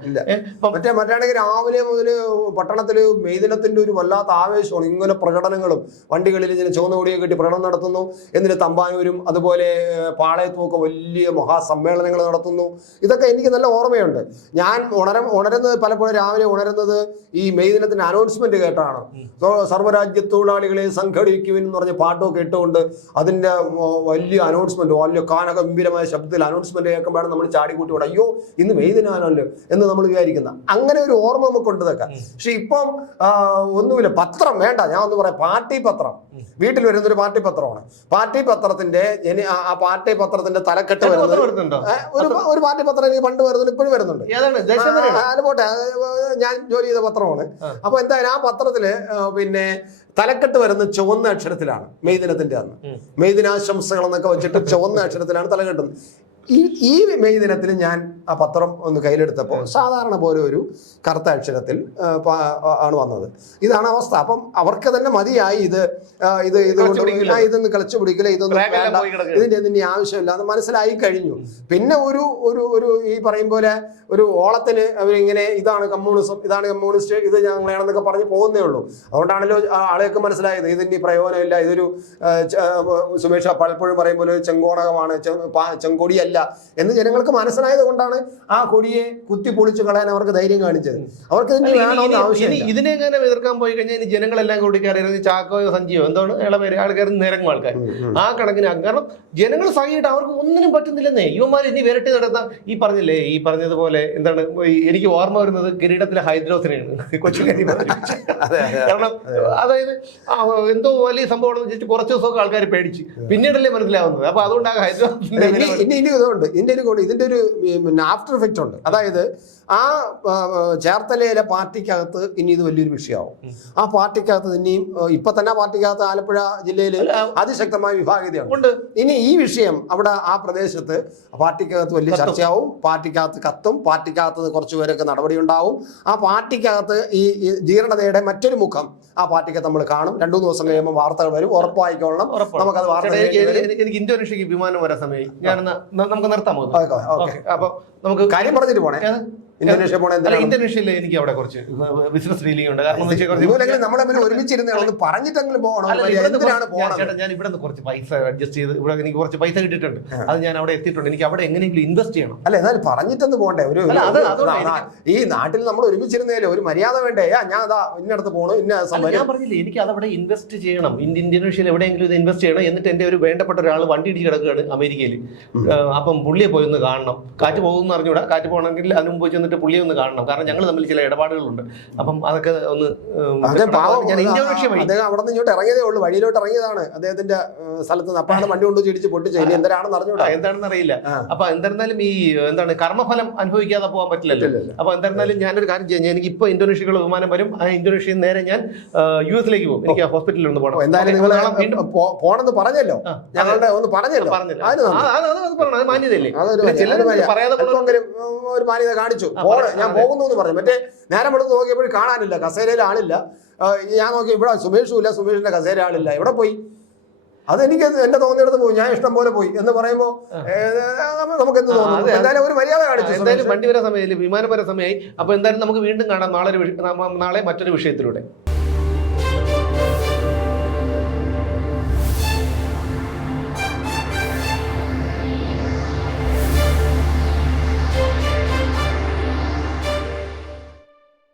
മറ്റാണെങ്കിൽ രാവിലെ മുതൽ പട്ടണത്തില് മെയ് ദിനത്തിന്റെ ഒരു വല്ലാത്ത ആവേശമാണ്. ഇങ്ങനെ പ്രകടനങ്ങളും വണ്ടികളിൽ ഇങ്ങനെ ചുവന്ന കൊടിയൊക്കെ കെട്ടി പ്രകടനം നടത്തുന്നു. എന്നിട്ട് തമ്പാനൂരും അതുപോലെ പാളയത്തുമൊക്കെ വലിയ മഹാസമ്മേളനങ്ങൾ നടത്തുന്നു. ഇതൊക്കെ എനിക്ക് നല്ല ഓർമ്മയുണ്ട്. ഞാൻ ഉണരുന്നത് പലപ്പോഴും രാവിലെ ഉണരുന്നത് ഈ മെയ് ദിനത്തിന്റെ അനൗൺസ്മെന്റ് കേട്ടാണ്. സർവ്വരാജ്യ തൊഴിലാളികളെ സംഘടിക്കുവിൻ എന്ന് പറഞ്ഞ പാട്ടൊക്കെ ഇട്ടുകൊണ്ട് അതിന്റെ വലിയ അനൗൺസ്മെന്റ്, വലിയ കാനഗംഭീരമായ ശബ്ദത്തിൽ അനൗൺസ്മെന്റ് കേൾക്കുമ്പോഴാണ് നമ്മൾ ചാടിക്കൂട്ടി കൂടെ അയ്യോ ഇന്ന് മെയ് ദിനാണല്ലോ എന്ന് നമ്മൾ വിചാരിക്കുന്ന അങ്ങനെ ഒരു ഓർമ്മ നമുക്കുണ്ട് ഇതൊക്കെ. പക്ഷെ ഇപ്പം ഒന്നുമില്ല. പത്രം വേണ്ട, ഞാൻ ഒന്ന് പറയാം. പാർട്ടി പത്രം വീട്ടിൽ വരുന്നൊരു പാർട്ടി പത്രമാണ്. പാർട്ടി പത്രത്തിന്റെ ആ പാർട്ടി പത്രത്തിന്റെ തലക്കെട്ട് വരുന്നുണ്ട്. ഒരു പാർട്ടി പത്രം എനിക്ക് പണ്ട് വരുന്നുണ്ട്, ഇപ്പോഴും വരുന്നുണ്ട്. അത് പോട്ടെ, ഞാൻ ജോലി ചെയ്ത പത്രമാണ്. അപ്പൊ എന്തായാലും ആ പത്രത്തില് പിന്നെ തലക്കെട്ട് വരുന്ന ചുവന്ന അക്ഷരത്തിലാണ് മെയ് ദിനത്തിന്റെ അന്ന്. മെയ് ദിനാശംസകൾ എന്നൊക്കെ വെച്ചിട്ട് ചുവന്ന അക്ഷരത്തിലാണ് തലക്കെട്ടുന്നത്. ഈ മെയ് ദിനത്തിൽ ഞാൻ ആ പത്രം ഒന്ന് കയ്യിലെടുത്തപ്പോൾ സാധാരണ പോലെ ഒരു കറുത്ത അക്ഷരത്തിൽ ആണ് വന്നത്. ഇതാണ് അവസ്ഥ. അപ്പം അവർക്ക് തന്നെ മതിയായി ഇതൊന്ന് കളിച്ചു പിടിക്കില്ല, ഇതൊന്നും വേണ്ട, ഇതിന്റെ ഇനി ആവശ്യമില്ല എന്ന് മനസ്സിലായി കഴിഞ്ഞു. പിന്നെ ഒരു ഈ പറയും പോലെ ഒരു ഓളത്തിന് അവരിങ്ങനെ ഇതാണ് കമ്മ്യൂണിസം, ഇതാണ് കമ്മ്യൂണിസ്റ്റ്, ഇത് ഞങ്ങളാണെന്നൊക്കെ പറഞ്ഞ് പോകുന്നേ ഉള്ളൂ. അതുകൊണ്ടാണല്ലോ ആളെയൊക്കെ മനസ്സിലായത് ഇതിന്റെ പ്രയോജനമില്ല, ഇതൊരു സുമേഷ് പലപ്പോഴും പറയും പോലെ ചെങ്കോണകമാണ്, ചെങ്കൊടിയല്ല, എന്ന് ജനങ്ങൾക്ക് മനസ്സിലായത് കൊണ്ടാണ് ആ കൊടിയെ കുത്തി പൊളിച്ചു കളയാൻ അവർക്ക് ധൈര്യം കാണിച്ചത്. അവർക്ക് ഇതിന് വേണമെന്ന് ആവശ്യമില്ല. ഇതിനെ എങ്ങനെ എതിർക്കാൻ പോയി കഴിഞ്ഞാൽ ഇനി ജനങ്ങളെല്ലാം കൂടി കയറി ചാക്കോയോ സഞ്ജിയോ എന്താണ് ഇളവര് ആൾക്കാർ നിരങ്ങും ആൾക്കാർ ആ കണക്കിന്. കാരണം ജനങ്ങൾ സഹിയിട്ട് അവർക്ക് ഒന്നിനും പറ്റുന്നില്ലെന്നേ. യുവമാർ ഇനി വിരട്ടി നടത്താൻ ഈ പറഞ്ഞില്ലേ, ഈ പറഞ്ഞതുപോലെ എന്താണ് എനിക്ക് ഓർമ്മ വരുന്നത് കിരീടത്തിലെ ഹൈദ്രോസിനെയാണ് കൊച്ചുകാരി. കാരണം അതായത് എന്തോ വലിയ സംഭവം കുറച്ച് ദിവസമൊക്കെ ആൾക്കാർ പേടിച്ച് പിന്നീടല്ലേ മനസ്സിലാവുന്നത്. അപ്പൊ അതുകൊണ്ടാണ് ഹൈദ്രോസിന്റെ ഇതിന്റെ ഒരു ആഫ്റ്റർ എഫക്റ്റ് ഉണ്ട്. അതായത് ആ ചേർത്തലയിലെ പാർട്ടിക്കകത്ത് ഇനി ഇത് വലിയൊരു വിഷയമാവും. ആ പാർട്ടിക്കകത്ത് ഇനിയും ഇപ്പൊ തന്നെ പാർട്ടിക്കകത്ത് ആലപ്പുഴ ജില്ലയിൽ അതിശക്തമായ വിഭാഗീയതയുണ്ട്. ഇനി ഈ വിഷയം അവിടെ ആ പ്രദേശത്ത് പാർട്ടിക്കകത്ത് വലിയ ചർച്ചയാവും, പാർട്ടിക്കകത്ത് കത്തും, പാർട്ടിക്കകത്ത് കുറച്ചു പേരൊക്കെ നടപടി ഉണ്ടാവും. ആ പാർട്ടിക്കകത്ത് ഈ ജീർണതയുടെ മറ്റൊരു മുഖം ആ പാർട്ടിക്ക് നമ്മൾ കാണും. 2-3 ദിവസം കഴിയുമ്പോൾ വാർത്തകൾ വരും, ഉറപ്പായിക്കോളണം. നമുക്കത് എനിക്ക് ഇന്തോനേഷ്യക്ക് വിമാനം വരാൻ സമയം ഞാൻ നമുക്ക് നിർത്താമോ? അപ്പൊ നമുക്ക് കാര്യം പറഞ്ഞിട്ട് പോണേ. ഇന്തോനേഷ്യ പോണേ? ഇന്തോനേഷ്യയിൽ എനിക്ക് അവിടെ കുറച്ച് ബിസിനസ് ഡീലിംഗ് ഉണ്ട്. കാരണം നമ്മളെ ഒരുമിച്ചിരുന്ന് പറഞ്ഞിട്ടെങ്കിലും പോകണം. ഞാൻ ഇവിടെ കുറച്ച് പൈസ അഡ്ജസ്റ്റ് ചെയ്ത് ഇവിടെ എനിക്ക് കുറച്ച് പൈസ കിട്ടിയിട്ടുണ്ട്. അത് ഞാൻ അവിടെ എത്തിയിട്ടുണ്ട്. എനിക്ക് അവിടെ എങ്ങനെയെങ്കിലും ഇൻവെസ്റ്റ് ചെയ്യണം. അല്ല, എന്നാലും പറഞ്ഞിട്ടൊന്ന് പോകണ്ടേ? ഈ നാട്ടിൽ നമ്മൾ ഒരുമിച്ചിരുന്നേലും ഒരു മര്യാദ വേണ്ടേ? ഞാൻ അതാ ഇന്നടത്ത് പോകണം, ഇന്ന സമയം. ഞാൻ പറഞ്ഞില്ലേ, എനിക്ക് അതവിടെ ഇൻവെസ്റ്റ് ചെയ്യണം. ഇന്തോനേഷ്യയിൽ എവിടെയെങ്കിലും ഇത് ഇൻവെസ്റ്റ് ചെയ്യണം. എന്നിട്ട് എന്റെ ഒരു വേണ്ടപ്പെട്ട ഒരാൾ വണ്ടി ഇടിച്ച് കിടക്കുകയാണ് അമേരിക്കയിൽ. അപ്പം പുള്ളിയെ പോയി ഒന്ന് കാണണം. കാറ്റ് പോകുമെന്ന് അറിഞ്ഞൂടാ. കാറ്റ് പോകണമെങ്കിൽ അതിന് മുമ്പ് ചെന്നിട്ട് പുള്ളിയെ ഒന്ന് കാണണം. കാരണം ഞങ്ങൾ തമ്മിൽ ചില ഇടപാടുകളുണ്ട്. അപ്പം അതൊക്കെ ഒന്ന് അദ്ദേഹം അവിടെ നിന്ന് ഇങ്ങോട്ട് ഇറങ്ങിയതേ ഉള്ളൂ. വഴിയിലോട്ട് ഇറങ്ങിയതാണ് അദ്ദേഹത്തിന്റെ സ്ഥലത്ത് നിന്ന്. അപ്പാണ് വണ്ടി കൊണ്ട് ചിടിച്ച് പൊട്ടിച്ചു. ഇനി എന്താണെന്ന് അറിഞ്ഞൂടാ, എന്താണെന്ന് അറിയില്ല. അപ്പൊ എന്തായിരുന്നാലും ഈ എന്താണ് കർമ്മഫലം അനുഭവിക്കാതെ പോകാൻ പറ്റില്ലല്ലോ. അപ്പൊ എന്തായിരുന്നാലും ഞാനൊരു കാര്യം ചെയ്യാം. എനിക്ക് ഇപ്പൊ ഇന്തോനേഷ്യക്കുള്ള വിമാനം വരും. ആ ഇന്തോനേഷ്യയിൽ നേരെ ഞാൻ US-ലേക്ക് പോകും. എനിക്ക് ഹോസ്പിറ്റലിൽ ഒന്ന് പോകണം. എന്തായാലും നിങ്ങൾ പോണെന്ന് പറഞ്ഞല്ലോ, ഞങ്ങളുടെ ഒന്ന് പറഞ്ഞല്ലോ. അത് മാന്യതയല്ലേ? പറയാതെ ഒരു മാന്യത കാണിച്ചു. ഞാൻ പോകുന്നു എന്ന് പറഞ്ഞു. മറ്റേ നേരം എടുത്ത് നോക്കിയപ്പോഴും കാണാനില്ല, കസേരയിൽ ആളില്ല. ഞാൻ നോക്കി ഇവിടെ സുമേഷും ഇല്ല, സുമേഷിന്റെ കസേര ആളില്ല. എവിടെ പോയി? അതെനിക്ക് എന്റെ തോന്നിയെടുത്ത് പോയി, ഞാൻ ഇഷ്ടം പോലെ പോയി എന്ന് പറയുമ്പോ നമുക്ക് എന്ത് തോന്നുന്നു? എന്തായാലും ഒരു മര്യാദ കാണിച്ചു. എന്തായാലും വണ്ടി വരാൻ സമയമായി, വിമാനം വരാൻ സമയമായി. അപ്പൊ എന്തായാലും നമുക്ക് വീണ്ടും കാണാം നാളെ മറ്റൊരു വിഷയത്തിലൂടെ.